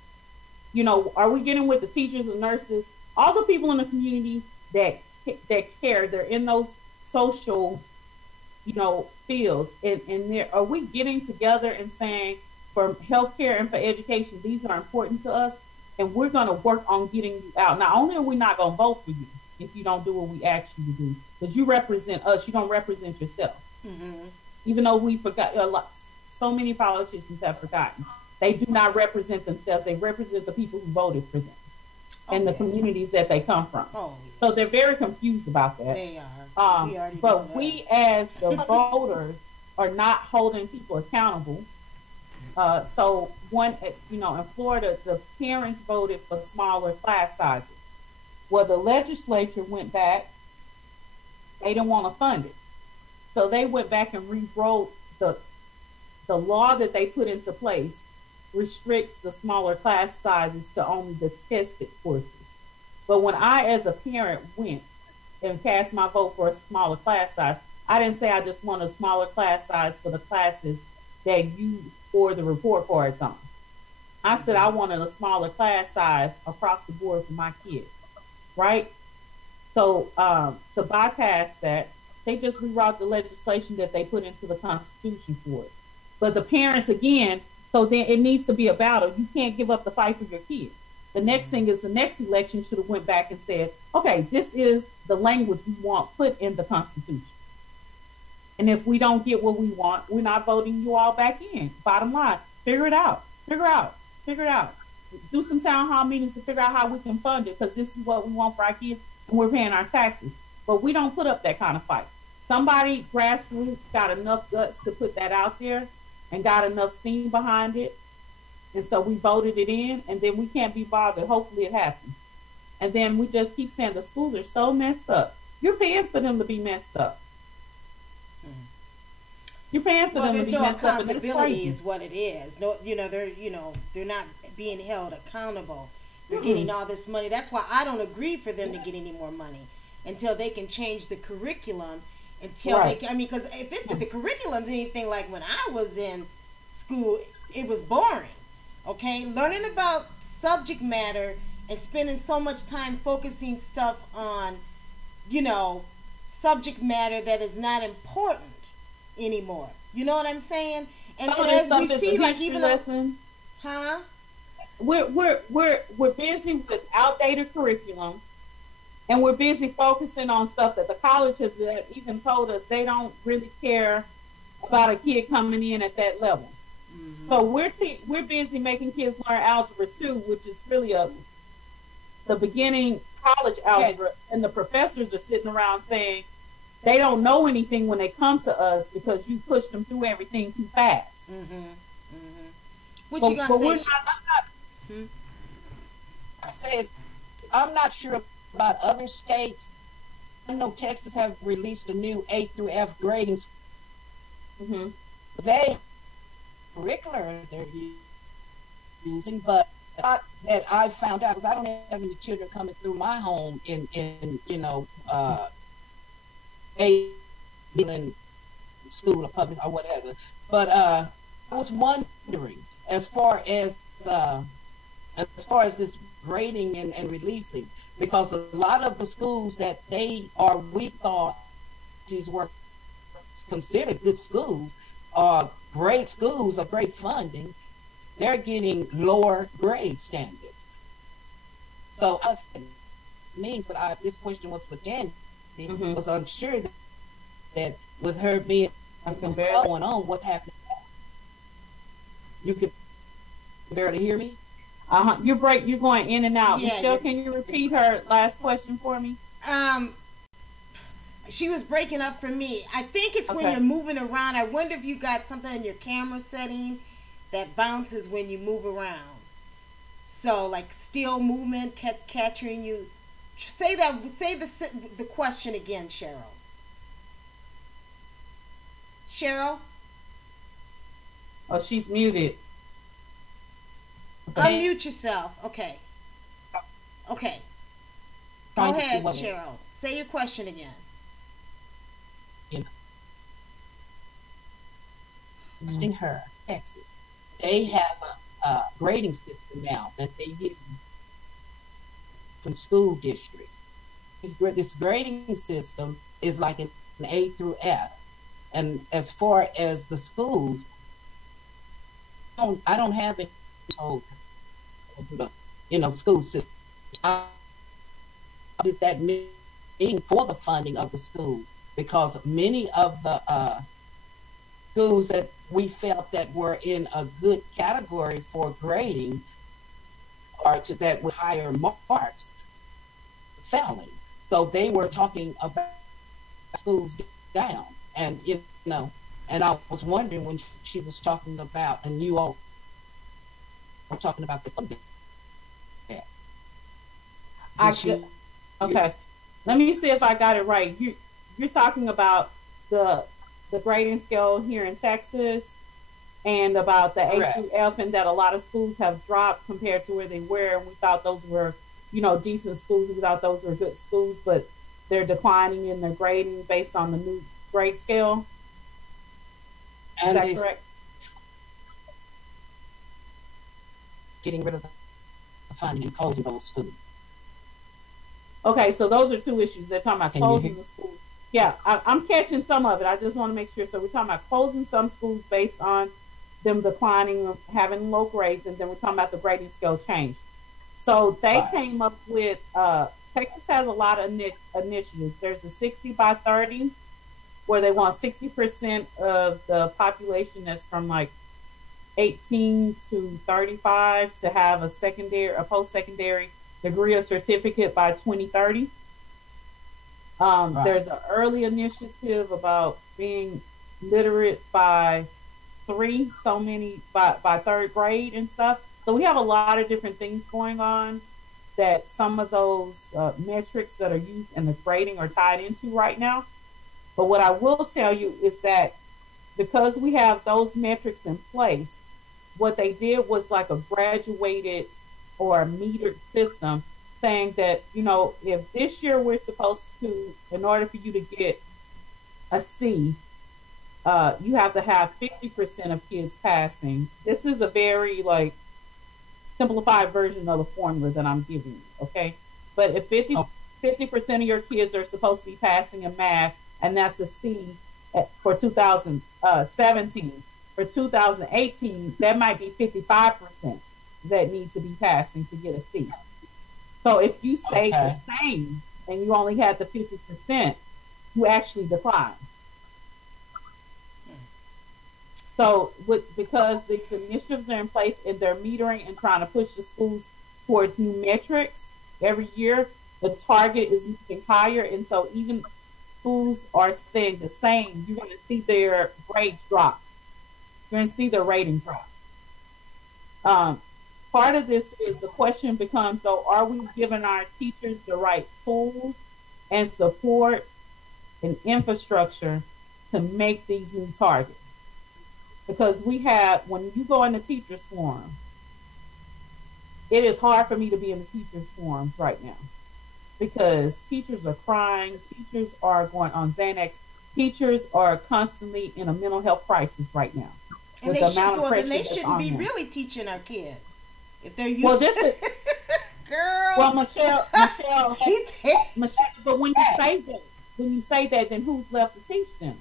you know, are we getting with the teachers and nurses, all the people in the community that care, they're in those social, you know, fields, and are we getting together and saying, for healthcare and for education, these are important to us, and we're going to work on getting you out. Not only are we not going to vote for you if you don't do what we ask you to do, because you represent us, you don't represent yourself. Even though we forgot, so many politicians have forgotten, they do not represent themselves. They represent the people who voted for them and the communities that they come from. So they're very confused about that. They are. But we as the voters are not holding people accountable. So you know, in Florida, the parents voted for smaller class sizes. Well, the legislature went back. They didn't want to fund it. So they went back and rewrote the law that they put into place restricts the smaller class sizes to only the tested courses. But when I, as a parent, went and cast my vote for a smaller class size, I didn't say I just want a smaller class size for the classes that you score the report cards on. I said I wanted a smaller class size across the board for my kids, right? So to bypass that, they just rewrote the legislation that they put into the Constitution for it. But the parents, again, so then it needs to be a battle. You can't give up the fight for your kids. The next thing is the next election should have went back and said, okay, this is the language we want put in the Constitution. And if we don't get what we want, we're not voting you all back in. Bottom line, figure it out. Do some town hall meetings to figure out how we can fund it, because this is what we want for our kids and we're paying our taxes. But we don't put up that kind of fight. Somebody, grassroots, got enough guts to put that out there and got enough steam behind it. And so we voted it in, and then we can't be bothered. Hopefully it happens. And then we just keep saying the schools are so messed up. You're paying for them to be messed up. You're paying for them to be messed up. There's no accountability is what it is. No, they're not being held accountable. They're getting all this money. That's why I don't agree for them to get any more money until they can change the curriculum. Because if the curriculum's anything like when I was in school, it was boring. Okay, learning about subject matter and spending so much time focusing stuff on, subject matter that is not important anymore. You know what I'm saying? And as we see, like even we're busy with outdated curriculum, and we're busy focusing on stuff that the colleges that even told us they don't really care about a kid coming in at that level. So we're busy making kids learn algebra 2, which is really the beginning college algebra, and the professors are sitting around saying they don't know anything when they come to us because you push them through everything too fast. What you gonna say? I say I'm not sure about other states. I know Texas have released a new 8 through F grading. They curricular they're using, but not that I found out, because I don't have any children coming through my home in school or public or whatever. But I was wondering, as far as this grading and releasing, because a lot of the schools that we thought these were considered good schools, are great schools of great funding, they're getting lower grade standards. So I means, but this question was for Tandy, was unsure that with her being going on, what's happening? You could barely hear me? You're going in and out. Yeah, Michelle, can you repeat her last question for me? She was breaking up for me. I think it's when you're moving around. I wonder if you got something in your camera setting that bounces when you move around. So like still movement, capturing you. Say the question again, Cheryl. Cheryl? Oh, she's muted. Unmute yourself. Okay. Go ahead, Cheryl. Say your question again. Her, Texas. They have a grading system now that they use from school districts. This grading system is like an A through F. And as far as the schools, I don't have any school system. How did that mean for the funding of the schools? Because many of the schools that we felt that were in a good category for grading or that with higher marks failing. So they were talking about schools down. And and I was wondering when she was talking about, and you all were talking about the funding. Okay. Let me see if I got it right. You're talking about the grading scale here in Texas and about the A through F, and that a lot of schools have dropped compared to where they were. And we thought those were, decent schools. We thought those were good schools, but they're declining in their grading based on the new grade scale. Is that correct? Getting rid of the funding and closing those schools. Okay, so those are two issues. They're talking about closing the schools. Yeah, I'm catching some of it. I just want to make sure. So we're talking about closing some schools based on them declining, having low grades, and then we're talking about the grading scale change. So they came up with, Texas has a lot of initiatives. There's a 60 by 30, where they want 60% of the population that's from like 18 to 35 to have a post-secondary degree or certificate by 2030. There's an early initiative about being literate by by third grade and stuff. So we have a lot of different things going on that some of those metrics that are used in the grading are tied into right now. But what I will tell you is that because we have those metrics in place, what they did was like a graduated or a metered system, saying that, if this year we're supposed to, in order for you to get a C, you have to have 50% of kids passing. This is a very simplified version of the formula that I'm giving you, okay? But if 50% of your kids are supposed to be passing in math, and that's a C for 2017. For 2018, that might be 55% that need to be passing to get a C. So if you stayed the same and you only had the 50%, you actually decline. So because these initiatives are in place and they're metering and trying to push the schools towards new metrics every year, the target is moving higher. And so even schools are staying the same, you're going to see their grades drop. You're going to see their rating drop. Part of this is the question becomes, so are we giving our teachers the right tools and support and infrastructure to make these new targets? Because when you go in the teacher's forum, it is hard for me to be in the teacher's forums right now because teachers are crying, teachers are going on Xanax, Teachers are constantly in a mental health crisis right now. And they shouldn't be really teaching our kids if they're using. Well, this is girl. Well, Michelle. But when you say that, then who's left to teach them?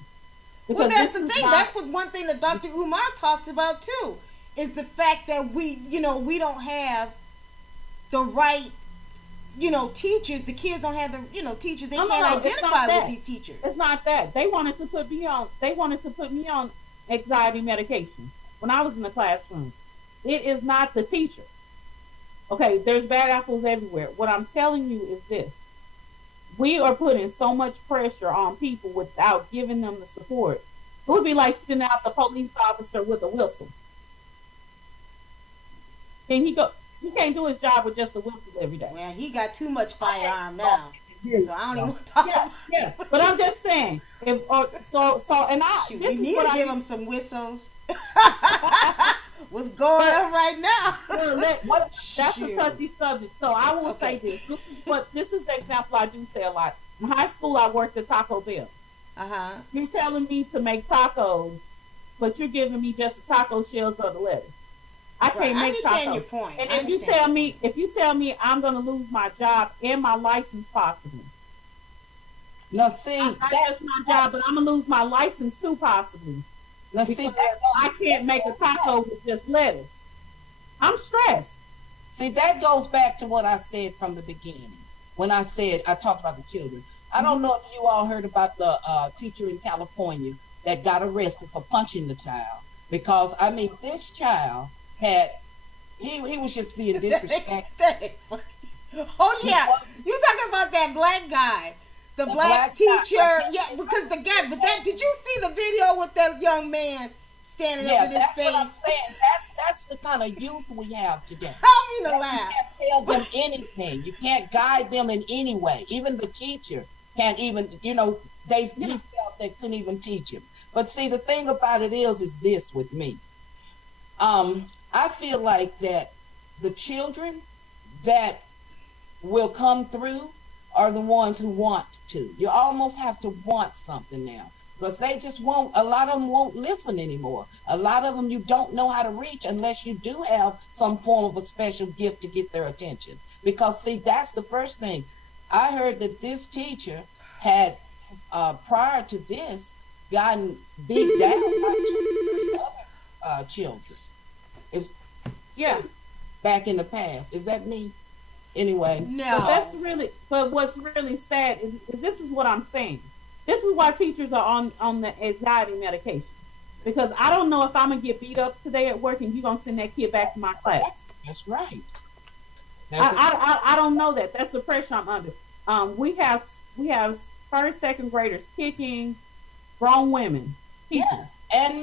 Because well, that's the thing. That's one thing that Dr. Umar talks about too, is the fact that we don't have the right, teachers. The kids don't have the, teachers. They can't identify with these teachers. It's not that. They wanted to put me on anxiety medication when I was in the classroom. It is not the teachers. Okay, there's bad apples everywhere. What I'm telling you is this. We are putting so much pressure on people without giving them the support. It would be like sending out the police officer with a whistle. Can he go? He can't do his job with just a whistle every day. Well, he got too much firearm now. So I don't even want to talk about it. But I'm just saying. We need to give him some whistles. What's going on right now? That's a touchy subject. So I will say this. This is the example I do say a lot. In high school, I worked at Taco Bell. You're telling me to make tacos, but you're giving me just the taco shells or the lettuce. I can't make tacos. I understand your point. And if you tell me I'm going to lose my job and my license possibly. Now see, not just my job, but I'm going to lose my license too possibly. Let's see, I can't make a taco with just lettuce. I'm stressed. See, that goes back to what I said from the beginning. When I talked about the children. I don't know if you all heard about the teacher in California that got arrested for punching the child. Because, this child he was just being disrespectful. Oh, yeah. You're talking about that black guy. The black teacher, because the guy, did you see the video with that young man standing up in his face? What I'm saying. That's the kind of youth we have today. I mean to laugh. You can't tell them anything. You can't guide them in any way. Even the teacher can't even, he felt they couldn't even teach him. But see, the thing about it is this with me. I feel like that the children that will come through are the ones who want to. You almost have to want something now, because they just won't. A lot of them won't listen anymore. A lot of them you don't know how to reach unless you do have some form of a special gift to get their attention. Because see, that's the first thing. I heard that this teacher had prior to this gotten beat down by 2 other children. Back in the past. Is that me? Anyway, no. But what's really sad is this is what I'm saying. This is why teachers are on the anxiety medication. Because I don't know if I'm gonna get beat up today at work and you're gonna send that kid back to my class. That's right. I don't know that. That's the pressure I'm under. We have first, second graders kicking grown women. Teachers. Yes, and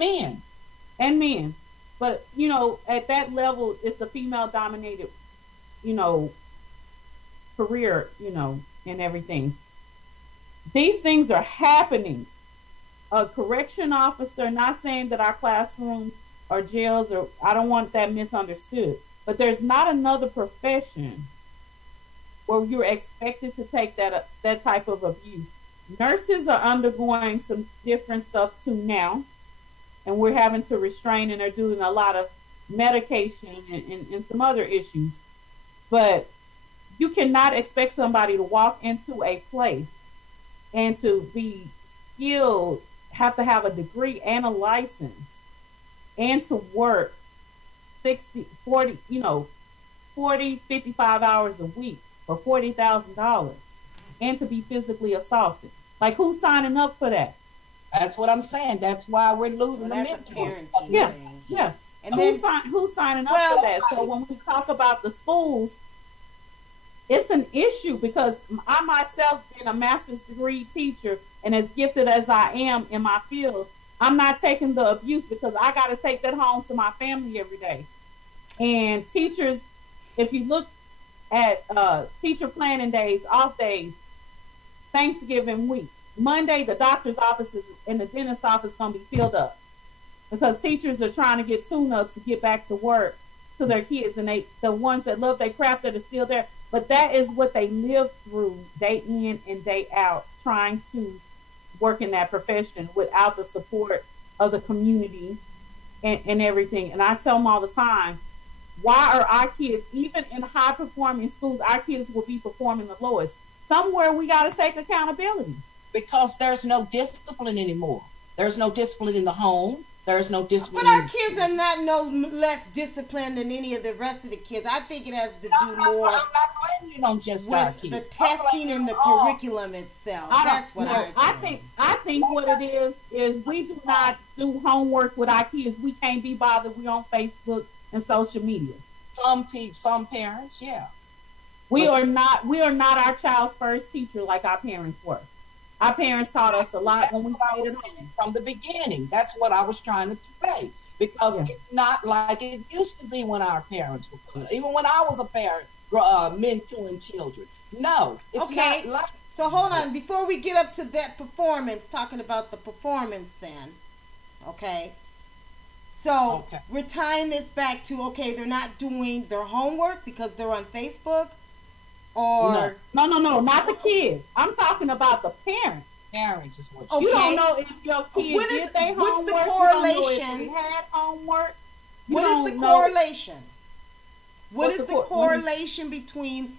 men. But at that level, it's a female dominated, career, and everything. These things are happening. A correction officer, not saying that our classrooms are jails, or I don't want that misunderstood, but there's not another profession where you're expected to take that type of abuse. Nurses are undergoing some different stuff too now, and we're having to restrain, and they're doing a lot of medication and some other issues. But you cannot expect somebody to walk into a place and to be skilled, have to have a degree and a license, and to work 40, 55 hours a week for $40,000, and to be physically assaulted. Like, who's signing up for that? That's what I'm saying. That's why we're losing the mentors. Yeah. And who's signing up for that? So when we talk about the schools, it's an issue, because I myself, being a master's degree teacher and as gifted as I am in my field, I'm not taking the abuse, because I got to take that home to my family every day. And teachers, if you look at teacher planning days, off days, Thanksgiving week, Monday, the doctor's offices and the dentist's office is going to be filled up, because teachers are trying to get tune-ups to get back to work to their kids, and the ones that love their craft that are still there. But that is what they live through day in and day out, trying to work in that profession without the support of the community and everything. And I tell them all the time, why are our kids, even in high performing schools, our kids will be performing the lowest? Somewhere we got to take accountability. Because there's no discipline anymore. There's no discipline in the home. There's no discipline. But our kids are not no less disciplined than any of the rest of the kids. I think it has to do more I'm not blaming it on just our with kids. the testing and the curriculum itself. That's what I think. I think what it is we do not do homework with our kids. We can't be bothered. We on Facebook and social media. Some parents, yeah. We are not our child's first teacher like our parents were. Our parents taught us a lot when we stayed at home. From the beginning. That's what I was trying to say. Because it's not like it used to be when our parents were coming. Even when I was a parent, mentoring children. No, it's not like. So hold on. Before we get up to that performance, talking about the performance then, okay? So we're tying this back to, they're not doing their homework because they're on Facebook? Or no, not the kids. I'm talking about the parents. Parents is what you don't know if your kids did their homework. What's the correlation? You don't know if they had homework. What is the correlation? What is the correlation between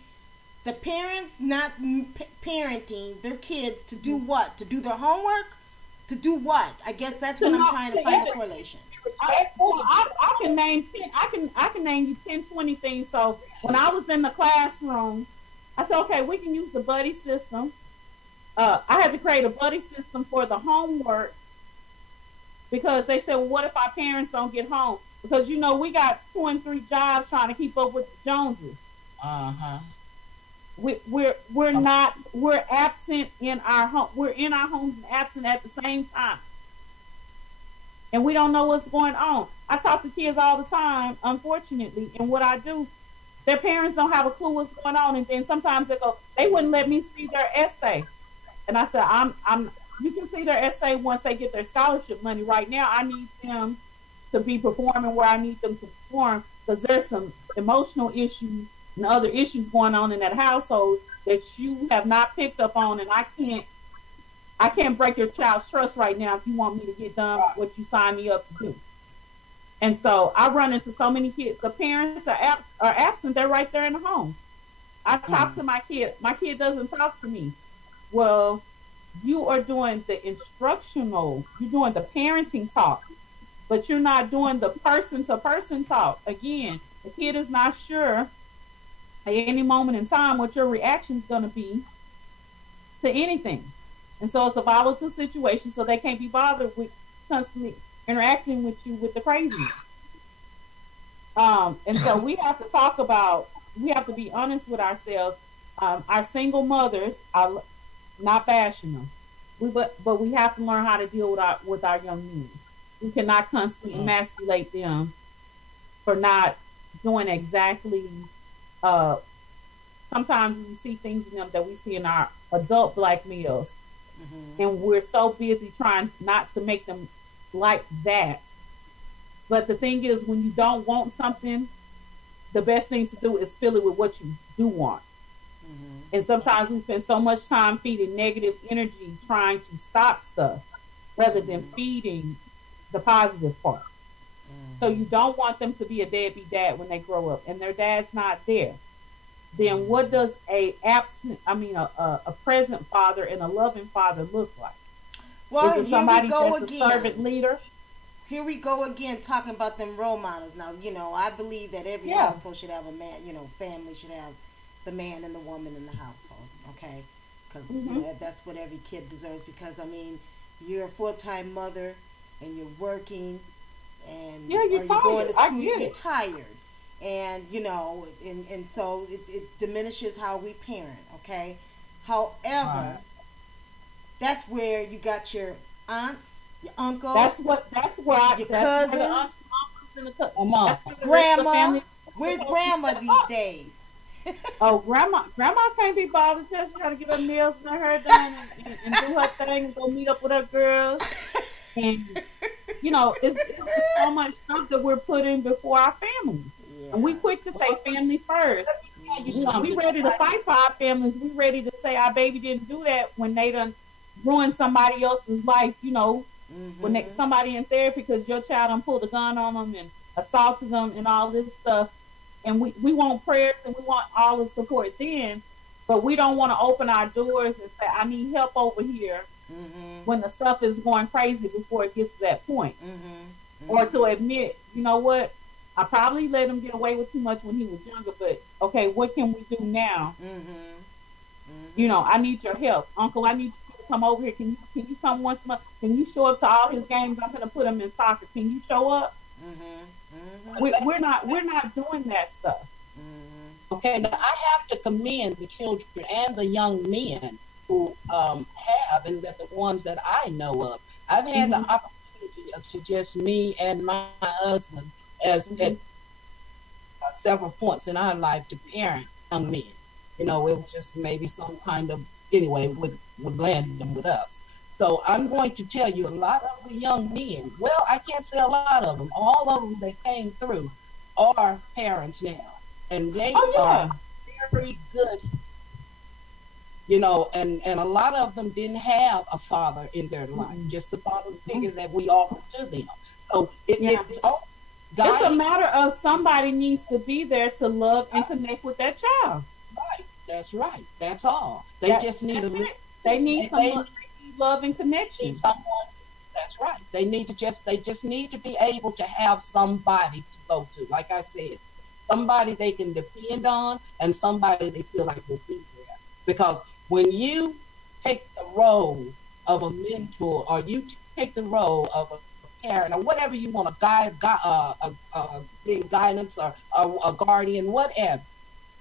the parents not parenting their kids to do what? To do their homework? To do what? I guess that's what I'm trying to find the correlation. I can name 10. I can name you 10, 20 things. So when I was in the classroom, I said, okay, we can use the buddy system. I had to create a buddy system for the homework because they said, well, what if our parents don't get home? Because, we got 2 and 3 jobs trying to keep up with the Joneses. We're absent in our home. We're in our homes and absent at the same time. And we don't know what's going on. I talk to kids all the time, unfortunately, and what I do, their parents don't have a clue what's going on, and then sometimes they wouldn't let me see their essay. And I said, you can see their essay once they get their scholarship money. Right now, I need them to be performing where I need them to perform because there's some emotional issues and other issues going on in that household that you have not picked up on, and I can't break your child's trust right now if you want me to get done what you signed me up to do. And so I run into so many kids. The parents are absent. They're right there in the home. I talk to my kid. My kid doesn't talk to me. Well, you are doing the instructional. You're doing the parenting talk, but you're not doing the person-to-person talk. Again, the kid is not sure at any moment in time what your reaction is going to be to anything. And so it's a volatile situation, so they can't be bothered with constantly interacting with you with the craziness. And so we have to be honest with ourselves. Our single mothers, are not bashing them, but we have to learn how to deal with our young men. We cannot constantly emasculate them for not doing exactly. Sometimes we see things in them that we see in our adult black males. And we're so busy trying not to make them like that. But the thing is, when you don't want something, the best thing to do is fill it with what you do want. And sometimes we spend so much time feeding negative energy trying to stop stuff rather than feeding the positive part. So you don't want them to be a deadbeat dad when they grow up and their dad's not there. Then what does a present father and a loving father look like? Well, is it somebody that's a servant leader? Here we go again, talking about them role models. Now, I believe that every household should have a man, family should have the man and the woman in the household, okay? Because that's what every kid deserves. Because, you're a full-time mother and you're working and you're tired. Going to school, you're tired. And, and so it diminishes how we parent, okay? However, that's where you got your aunts, your uncles. That's where your cousins. Grandma. Where's grandma these days? Grandma can't be bothered. She got to get her nails and her hair done and do her thing and go meet up with her girls. And, it's so much stuff that we're putting before our families. And we quick to say family first. We ready to fight for our families. We ready to say our baby didn't do that when they done ruin somebody else's life, you know, when somebody in therapy because your child done pulled a gun on them and assaulted them and all this stuff. And we want prayers and we want all the support then, but we don't want to open our doors and say, I need help over here when the stuff is going crazy before it gets to that point. Or to admit, you know what, I probably let him get away with too much when he was younger, but okay, what can we do now? You know, I need your help. Uncle, I need you to come over here. Can you come once a month? Can you show up to all his games? I'm going to put him in soccer. Can you show up? We're not doing that stuff. Okay, now I have to commend the children and the young men who have, and that the ones that I know of. I've had the opportunity to just me and my husband as at several points in our life to parent young men. You know, it was just maybe some kind of, anyway, would land them with us. So I'm going to tell you a lot of the young men, well, I can't say a lot of them, all of them that came through are parents now. And they are very good, you know, and a lot of them didn't have a father in their life, just the father figure that we offer to them. So it's a matter of somebody needs to be there to love and connect with that child. Right, that's right, that's all. They just need they need love and connection. Someone, that's right. They just need to be able to have somebody to go to. Like I said, somebody they can depend on and somebody they feel like will be there. Because when you take the role of a mentor or you take the role of a parent or whatever you want, being guidance or a guardian, whatever,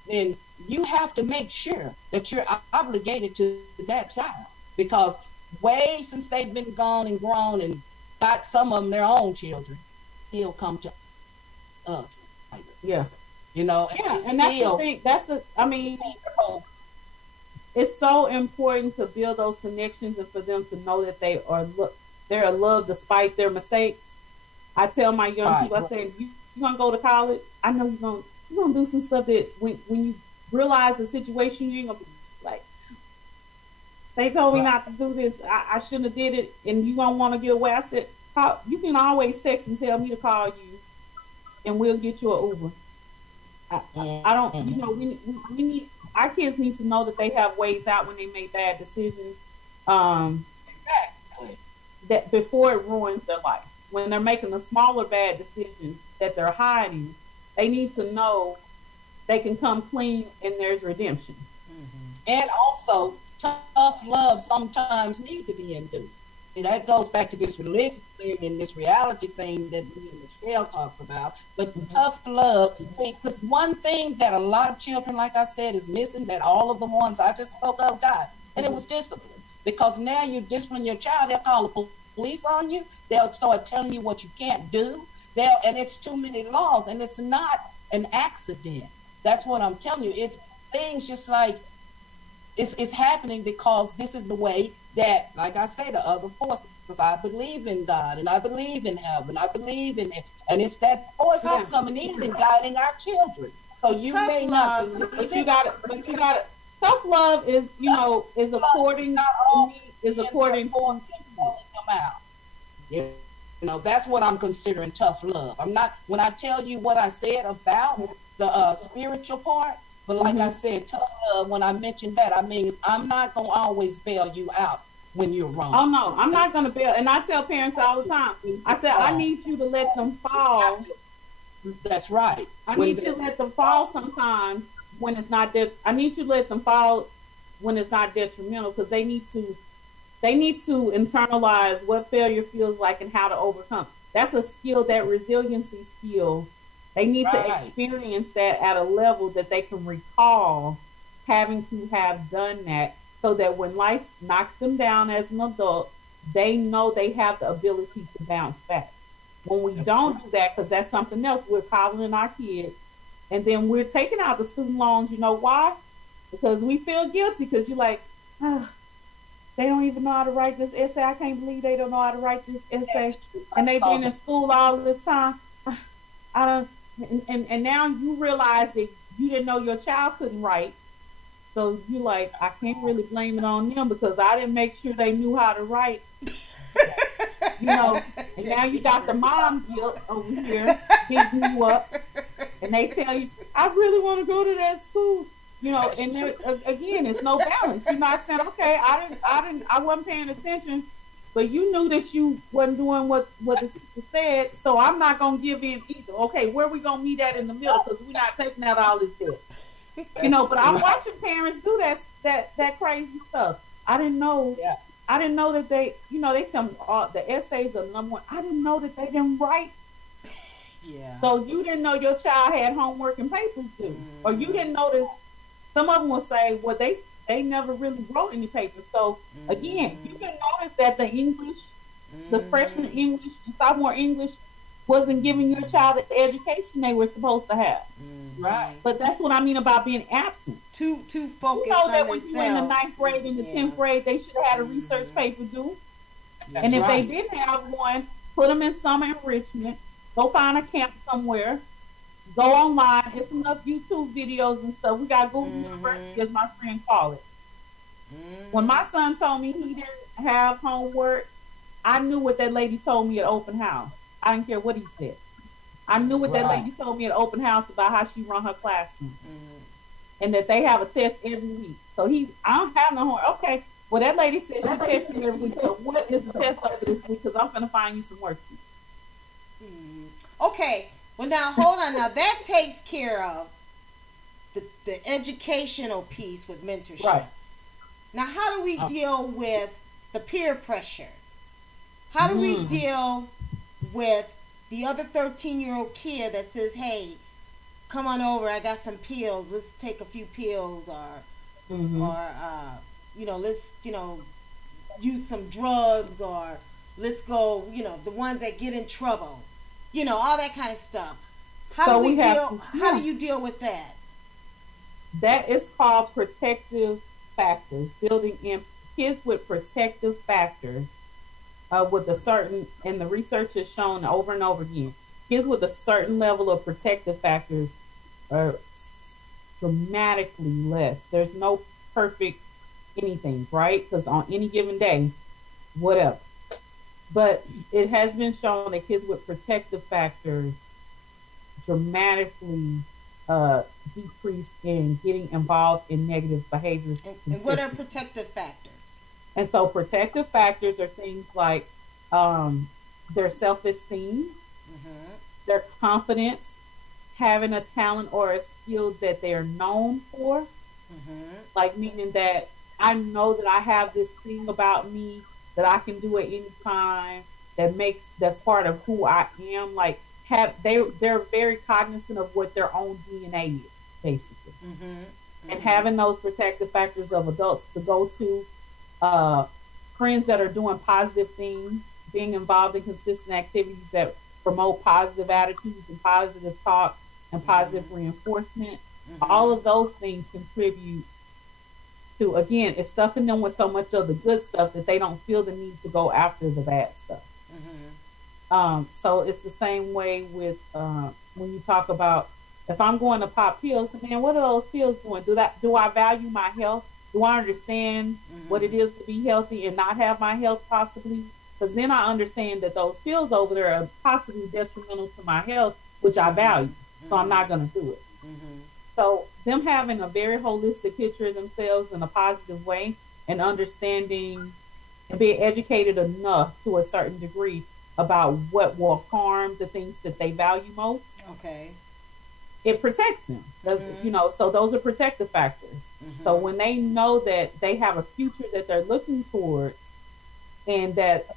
then you have to make sure that you're obligated to that child. Because way since they've been gone and grown and got some of them their own children, he'll come to us. You know, and that's the thing. It's so important to build those connections and for them to know that they're loved despite their mistakes. I tell my young people, I say, you gonna go to college? I know you're gonna do some stuff that when you realize the situation, you ain't gonna be like, they told me not to do this. I shouldn't have did it, and you gonna want to get away. I said, you can always text and tell me to call you, and we'll get you an Uber. I don't, you know, we need, our kids need to know that they have ways out when they make bad decisions. That before it ruins their life. When they're making the smaller bad decisions that they're hiding, they need to know they can come clean and there's redemption. And also, tough love sometimes need to be induced. And that goes back to this religious thing and this reality thing that Michelle talks about. But tough love, see, because one thing that a lot of children, like I said, is missing, that all of the ones I just spoke of got, and it was discipline. Because now you discipline your child, they'll call the police on you, they'll start telling you what you can't do, and it's too many laws, and it's not an accident. That's what I'm telling you. It's things just like, it's happening because this is the way that, like I say, the other force, because I believe in God and I believe in heaven, I believe in it, and it's that force that's coming in and guiding our children. So you tough may not, but you got it. Tough love is, you know, is according to me, is according to come out. You know, that's what I'm considering tough love. I'm not, when I tell you what I said about the spiritual part, but like I said, tough love, when I mentioned that, I mean, I'm not going to always bail you out when you're wrong. Oh, no, I'm not going to bail. And I tell parents all the time, I said, I need you to let them fall. That's right. I need you to let them fall sometimes when it's not there. I need you to let them fall when it's not detrimental, because they need to internalize what failure feels like and how to overcome. That's a skill, that resiliency skill. They need to experience that at a level that they can recall having to have done that, so that when life knocks them down as an adult, they know they have the ability to bounce back. When we don't do that, because that's something else, we're coddling our kids, and then we're taking out the student loans. You know why? Because we feel guilty, because you're like, they don't even know how to write this essay. I can't believe they don't know how to write this essay. And they've been in school all this time. And now you realize that you didn't know your child couldn't write. So you like, I can't really blame it on them because I didn't make sure they knew how to write. You know, and now you got the mom guilt over here beating you up, and they tell you, I really want to go to that school. You know, and there, again, it's no balance. You're not saying, okay, I wasn't paying attention, but you knew that you wasn't doing what the teacher said, so I'm not gonna give in either. Okay, where we gonna meet at in the middle? Because we're not taking out all this debt. You know, but I'm watching parents do that crazy stuff. I didn't know. Yeah. I didn't know that they, you know, they said the essays are number one. I didn't know that they didn't write. Yeah. So you didn't know your child had homework and papers due, or you didn't notice. Some of them will say, well, they never really wrote any papers. So again, you can notice that the English, the freshman English, and sophomore English wasn't giving your child the education they were supposed to have. Right. But that's what I mean about being absent. Too focused you know that on when themselves. you were in the 9th grade and the 10th grade, they should have had a research paper due. That's and if right. they didn't have one, put them in summer enrichment. Go find a camp somewhere. Go online. It's enough YouTube videos and stuff. We got Google University, as my friend called it. When my son told me he didn't have homework, I knew what that lady told me at open house. I didn't care what he said. I knew what that lady told me at open house about how she run her classroom. And that they have a test every week. So I don't have no homework. Okay, well that lady said she tests you every week. So what is the test over this week? Because I'm going to find you some work. Okay, well now hold on. Now that takes care of the educational piece with mentorship. Right. Now how do we deal with the peer pressure? How do we deal with the other 13-year-old kid that says, hey, come on over, I got some pills, let's take a few pills, or you know, let's, you know, use some drugs, or let's go, you know, the ones that get in trouble, you know, all that kind of stuff. How do you deal with that? That is called protective factors, building in kids with protective factors. With a certain, and the research has shown over and over again, kids with a certain level of protective factors are dramatically less. There's no perfect anything, right? Because on any given day, whatever. But it has been shown that kids with protective factors dramatically decrease in getting involved in negative behaviors. And what are protective factors? And so protective factors are things like their self-esteem, their confidence, having a talent or a skill that they're known for, like meaning that I know that I have this thing about me that I can do at any time that's part of who I am. Like they're very cognizant of what their own DNA is, basically. And having those protective factors of adults to go to, friends that are doing positive things, being involved in consistent activities that promote positive attitudes and positive talk and positive reinforcement. All of those things contribute to, again, it's stuffing them with so much of the good stuff that they don't feel the need to go after the bad stuff. So it's the same way with when you talk about, if I'm going to pop pills, man, what are those pills doing? Do I value my health? Do I understand what it is to be healthy and not have my health possibly? Because then I understand that those pills over there are possibly detrimental to my health, which I value. So I'm not going to do it. So them having a very holistic picture of themselves in a positive way and understanding and being educated enough to a certain degree about what will harm the things that they value most. Okay. It protects them, you know, so those are protective factors. So when they know that they have a future that they're looking towards, and that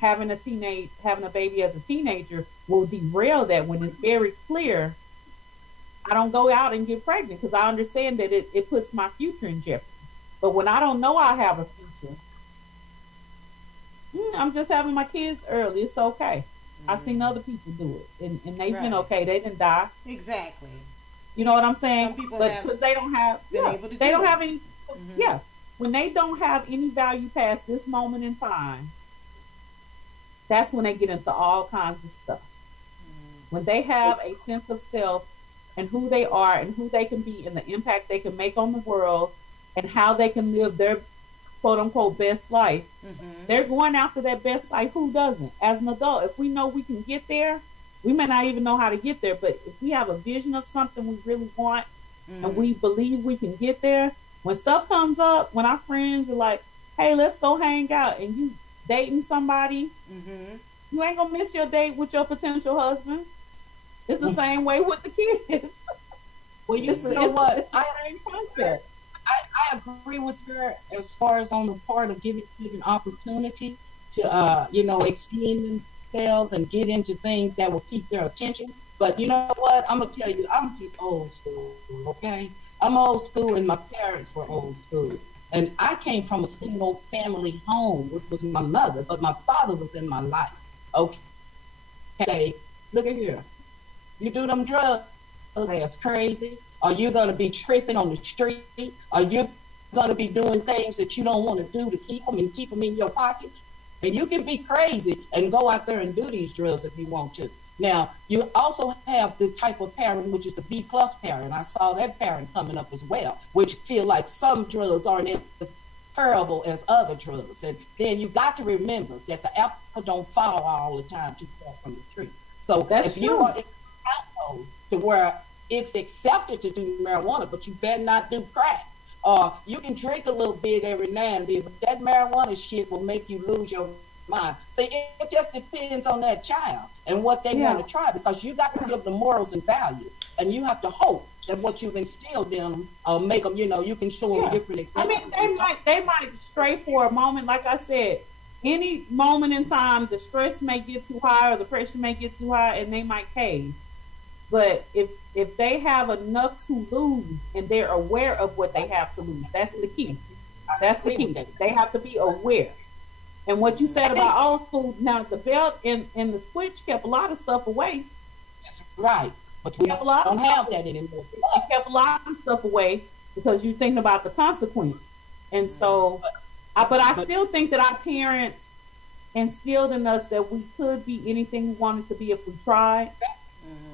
having a baby as a teenager will derail that, when it's very clear, I don't go out and get pregnant because I understand that it puts my future in jeopardy. But when I don't know I have a future, I'm just having my kids early. It's okay. I've seen other people do it, and they've been okay. They didn't die. Exactly. You know what I'm saying? Some people but because they don't have, they don't have any. When they don't have any value past this moment in time, that's when they get into all kinds of stuff. When they have a sense of self and who they are and who they can be and the impact they can make on the world and how they can live their quote unquote best life. They're going after that best life. Who doesn't? As an adult, if we know we can get there, we may not even know how to get there, but if we have a vision of something we really want and we believe we can get there, when stuff comes up, when our friends are like, hey, let's go hang out, and you dating somebody, you ain't gonna miss your date with your potential husband. It's the same way with the kids. Well, you know what? It's the same concept. I agree with her as far as on the part of giving opportunity to, extend themselves and get into things that will keep their attention. But you know what? I'm going to tell you, I'm just old school, okay? I'm old school and my parents were old school. And I came from a single family home, which was my mother, but my father was in my life, okay? Say, look at here. You do them drugs, that's crazy. Are you going to be tripping on the street? Are you going to be doing things that you don't want to do to keep them in your pocket? And you can be crazy and go out there and do these drugs if you want to. Now, you also have the type of parent, which is the B+ parent. I saw that parent coming up as well, which feel like some drugs aren't as terrible as other drugs. And then you got to remember that the apple don't fall all the time too far from the tree. So That's if true. you are in a household to where it's accepted to do marijuana, but you better not do crack. Or you can drink a little bit every now and then, but that marijuana shit will make you lose your mind. See, it just depends on that child and what they want to try, because you got to give them morals and values, and you have to hope that what you've instilled in them make them, you can show them different examples. I mean, they might stray for a moment. Like I said, any moment in time, the stress may get too high or the pressure may get too high, and they might cave. But if they have enough to lose and they're aware of what they have to lose, that's the key. That's the key. They have to be aware. And what you said about old school, now the belt and the switch kept a lot of stuff away. That's right. But we don't have that anymore. It kept a lot of stuff away because you're thinking about the consequence. And so, but I still think that our parents instilled in us that we could be anything we wanted to be if we tried.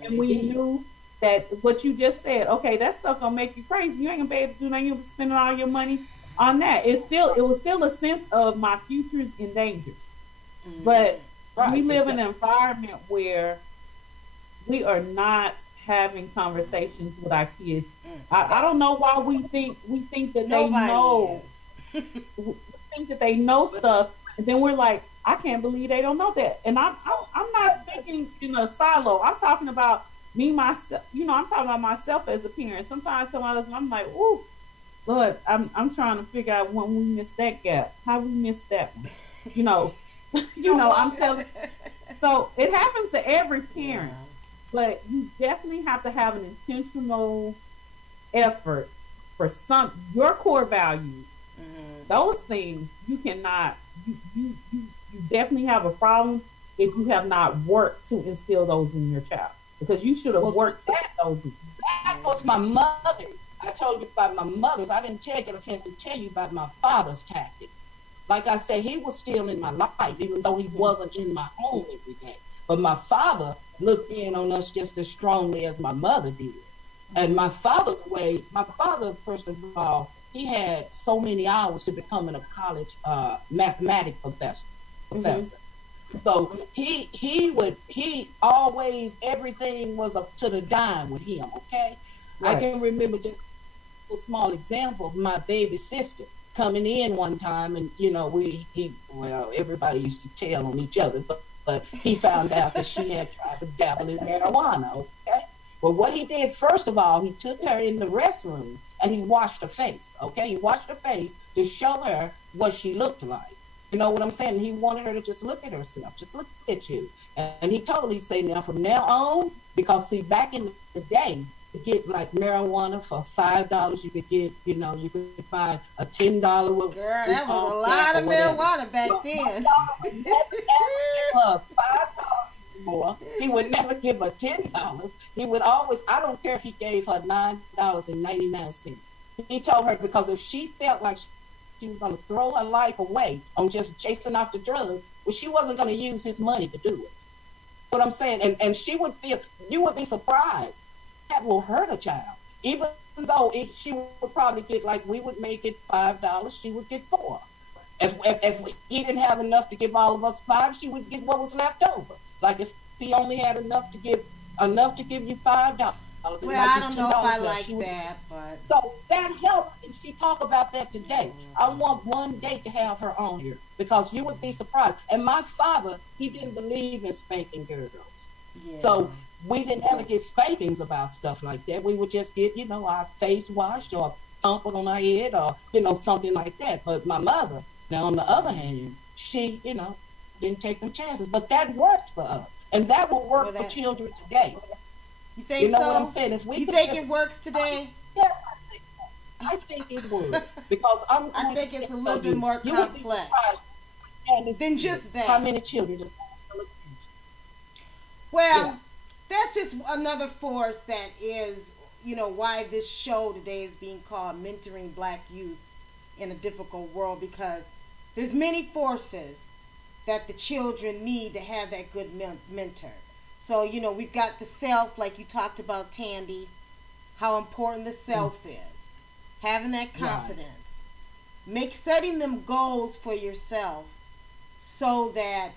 And we knew that what you just said, okay, that stuff gonna make you crazy. You ain't gonna be able to do nothing. You'll be spending all your money on that. It was still a sense of my future's in danger. But we live in an environment where we are not having conversations with our kids. I don't know why we think that they know. We think that they know stuff, and then we're like, I can't believe they don't know that. And I'm not speaking in a silo. I'm talking about me, myself. I'm talking about myself as a parent. Sometimes I tell my husband, I'm like, ooh, Lord, I'm trying to figure out when we missed that gap. How we missed that one. I'm telling. So it happens to every parent, but you definitely have to have an intentional effort for your core values. Those things you cannot. You definitely have a problem if you have not worked to instill those in your child, because you should have worked to get those. That was my mother. I told you about my mother's. I didn't get a chance to tell you about my father's tactic. Like I said, he was still in my life, even though he wasn't in my home every day. But my father looked in on us just as strongly as my mother did. And my father's way, first of all, he had so many hours to becoming a college mathematics professor. So he always, everything was up to the dime with him, okay? Right. I can remember just a small example of my baby sister coming in one time, and everybody used to tell on each other, but he found out that she had tried to dabble in marijuana, okay? Well, what he did, first of all, he took her in the restroom and he washed her face, okay? He washed her face to show her what she looked like. You know what I'm saying? He wanted her to just look at herself, just look at you. And he totally said, now from now on, because see, back in the day, to get like marijuana for $5, you could get, you could buy a $10. Girl, that was a lot of marijuana back then. $5 more. He would never give her $10. He would always, I don't care if he gave her $9.99. He told her, because if she felt like she was going to throw her life away on just chasing after drugs, well, she wasn't going to use his money to do it. What I'm saying, and she would feel, you would be surprised. will hurt a child. Even though she would probably get, like we would make it $5, she would get $4. If he didn't have enough to give all of us $5, she would get what was left over. Like if he only had enough to give you $5. Well, I don't know if I like that, but so that helped. And she talked about that today. I want one day to have her on here because you would be surprised. And my father, he didn't believe in spanking girls. Yeah. So we didn't ever get spankings about stuff like that. We would just get, our face washed or thumping on our head or, something like that. But my mother, now on the other hand, she, didn't take them chances. But that worked for us. And that will work for children today. You think so? What I'm saying? If we you think it works today? Yes, I think it would. Because I think it's a little bit more complex than just that. How many children just Well, that's just another force that is, why this show today is being called Mentoring Black Youth in a Difficult World, because there's many forces that the children need to have that good mentor. So, we've got the self, like you talked about, Tandy, how important the self is. Having that confidence. Right. Setting them goals for yourself so that,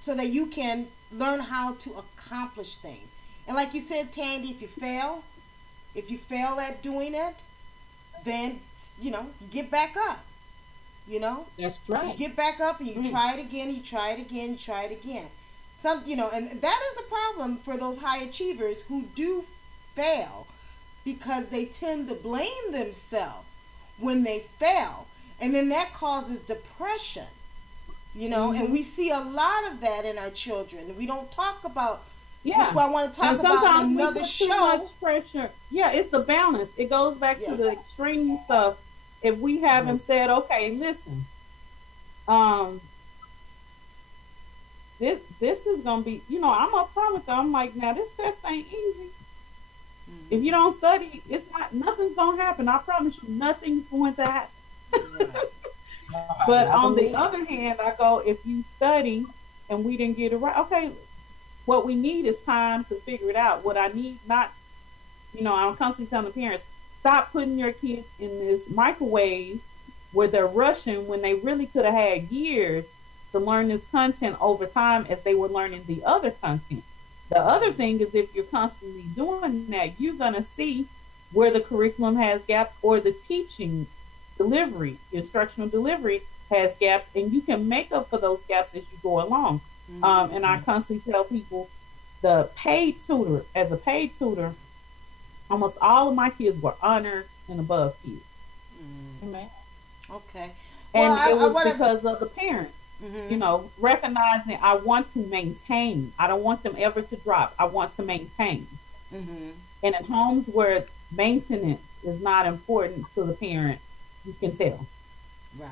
so that you can learn how to accomplish things. And like you said, Tandy, if you fail at doing it, then, you get back up. That's right. You get back up and you try it again, you try it again, you try it again. And that is a problem for those high achievers who do fail because they tend to blame themselves when they fail. And then that causes depression, and we see a lot of that in our children. We don't talk about, that's why I want to talk about another show. Too much pressure. Yeah, it's the balance. It goes back to the extreme stuff. If we haven't said, okay, listen, this is gonna be, I'm upfront with them. I'm like, now this test ain't easy. If you don't study, nothing's gonna happen. I promise you, nothing's going to happen. But on the other hand, I go, if you study and we didn't get it right, okay, what we need is time to figure it out. What I need, not, I'm constantly telling the parents, stop putting your kids in this microwave where they're rushing when they really could have had years to learn this content over time as they were learning the other content. The other thing is, if you're constantly doing that, you're going to see where the curriculum has gaps or the teaching delivery, instructional delivery has gaps, and you can make up for those gaps as you go along. And I constantly tell people, as a paid tutor, almost all of my kids were honors and above kids. Amen. Okay. And it was because of the parents. Recognizing I want to maintain. I don't want them ever to drop. I want to maintain. And in homes where maintenance is not important to the parent, you can tell. Right.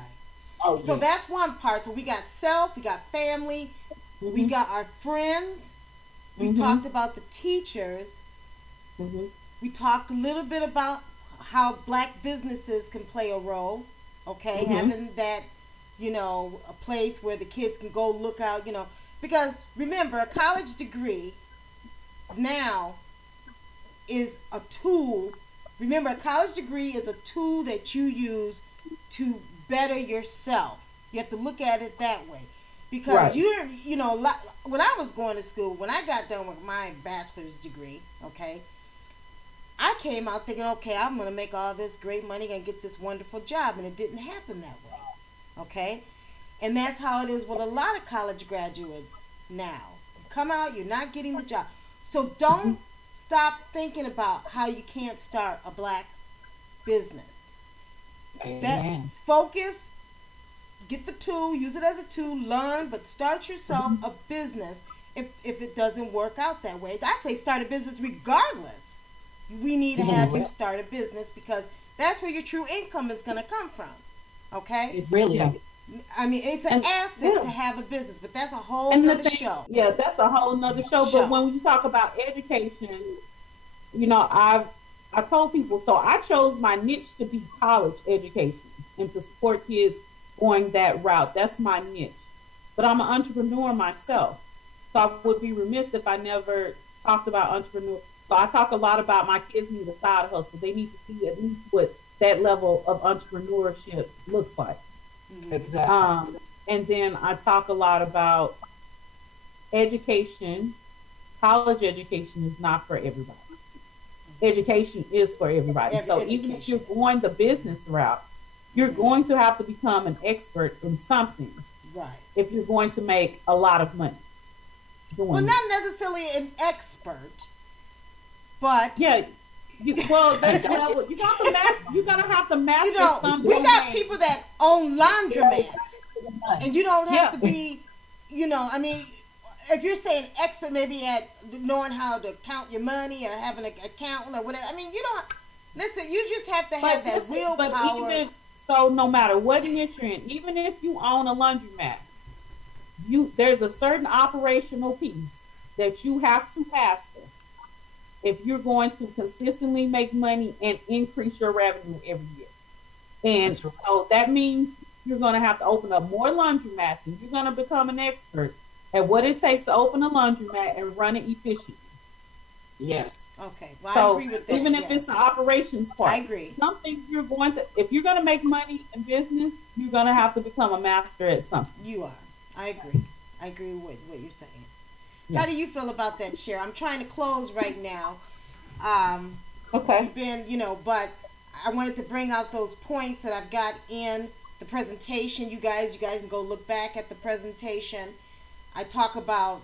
Oh, so that's one part. So we got self, we got family, we got our friends. We talked about the teachers. We talked a little bit about how Black businesses can play a role. Okay, having that, a place where the kids can go look out, because remember, a college degree now is a tool. Remember, a college degree is a tool that you use to better yourself. You have to look at it that way. Because when I was going to school, when I got done with my bachelor's degree, okay, I came out thinking, okay, I'm going to make all this great money and get this wonderful job. And it didn't happen that way. Okay? And that's how it is with a lot of college graduates now. You come out, you're not getting the job. So don't stop thinking about how you can't start a Black business. Focus, get the tool, use it as a tool, learn, but start yourself a business if it doesn't work out that way. I say start a business regardless. We need to have you start a business because that's where your true income is going to come from. Okay? It really is. I mean, it's an asset to have a business, but that's a whole nother show. Yeah, that's a whole nother show. But when you talk about education, I told people, so I chose my niche to be college education and to support kids going that route. That's my niche. But I'm an entrepreneur myself. So I would be remiss if I never talked about entrepreneur. So I talk a lot about my kids need a side hustle. They need to see at least what that level of entrepreneurship looks like. Exactly. And then I talk a lot about education. College education is not for everybody. Education is for everybody. Even if you're going the business route, you're going to have to become an expert in something. Right. If you're going to make a lot of money. Well, not necessarily an expert, but yeah. There's level. You're gonna have to master something. We got people that own laundromats, and you don't have to be, I mean, if you're saying expert, maybe at knowing how to count your money or having an accountant or whatever. I mean, you don't listen. You just have to have that willpower. So no matter what niche you're in, even if you own a laundromat, there's a certain operational piece that you have to master if you're going to consistently make money and increase your revenue every year. And so that means you're going to have to open up more laundromats, and you're going to become an expert at what it takes to open a laundromat and run it efficiently. Yes. Okay. Well, so I agree with that. Even if it's the operations part. I agree. Something if you're going to make money in business, you're going to have to become a master at something. You are. I agree. I agree with what you're saying. Yeah. How do you feel about that, Cher? I'm trying to close right now. Okay. But I wanted to bring out those points that I've got in the presentation. You guys can go look back at the presentation. I talk about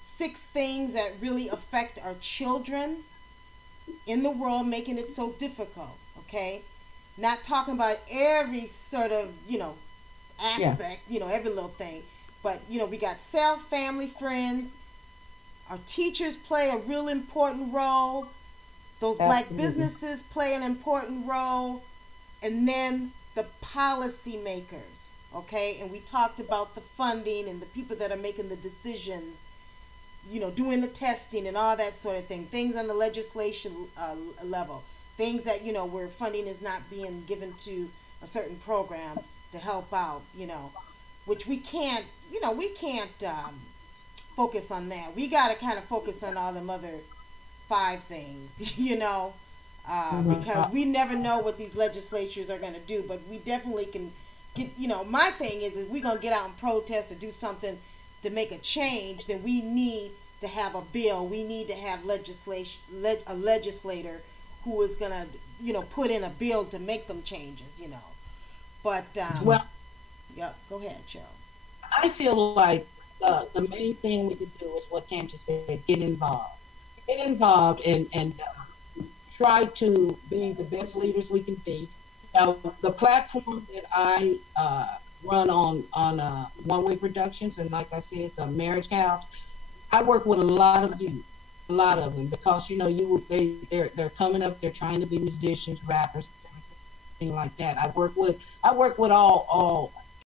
6 things that really affect our children in the world, making it so difficult, okay? Not talking about every sort of, aspect, every little thing. But, we got self, family, friends. Our teachers play a real important role. Those Black businesses play an important role. And then the policymakers, okay? And we talked about the funding and the people that are making the decisions, doing the testing and all that sort of thing. Things on the legislation level. Things that, where funding is not being given to a certain program to help out, which we can't focus on that. We got to kind of focus on all them other 5 things, because we never know what these legislatures are going to do, but we definitely can get, my thing is we're going to get out and protest or do something to make a change, then we need to have a bill. We need to have a legislator who is going to, put in a bill to make them changes, But, yeah, go ahead, Cheryl. I feel like the main thing we could do is what Tandy said, get involved. Get involved and try to be the best leaders we can be. The platform that I run on One Way Productions, and like I said, the Marriage House, I work with a lot of youth, a lot of them, because they're coming up, they're trying to be musicians, rappers, everything like that. I work with all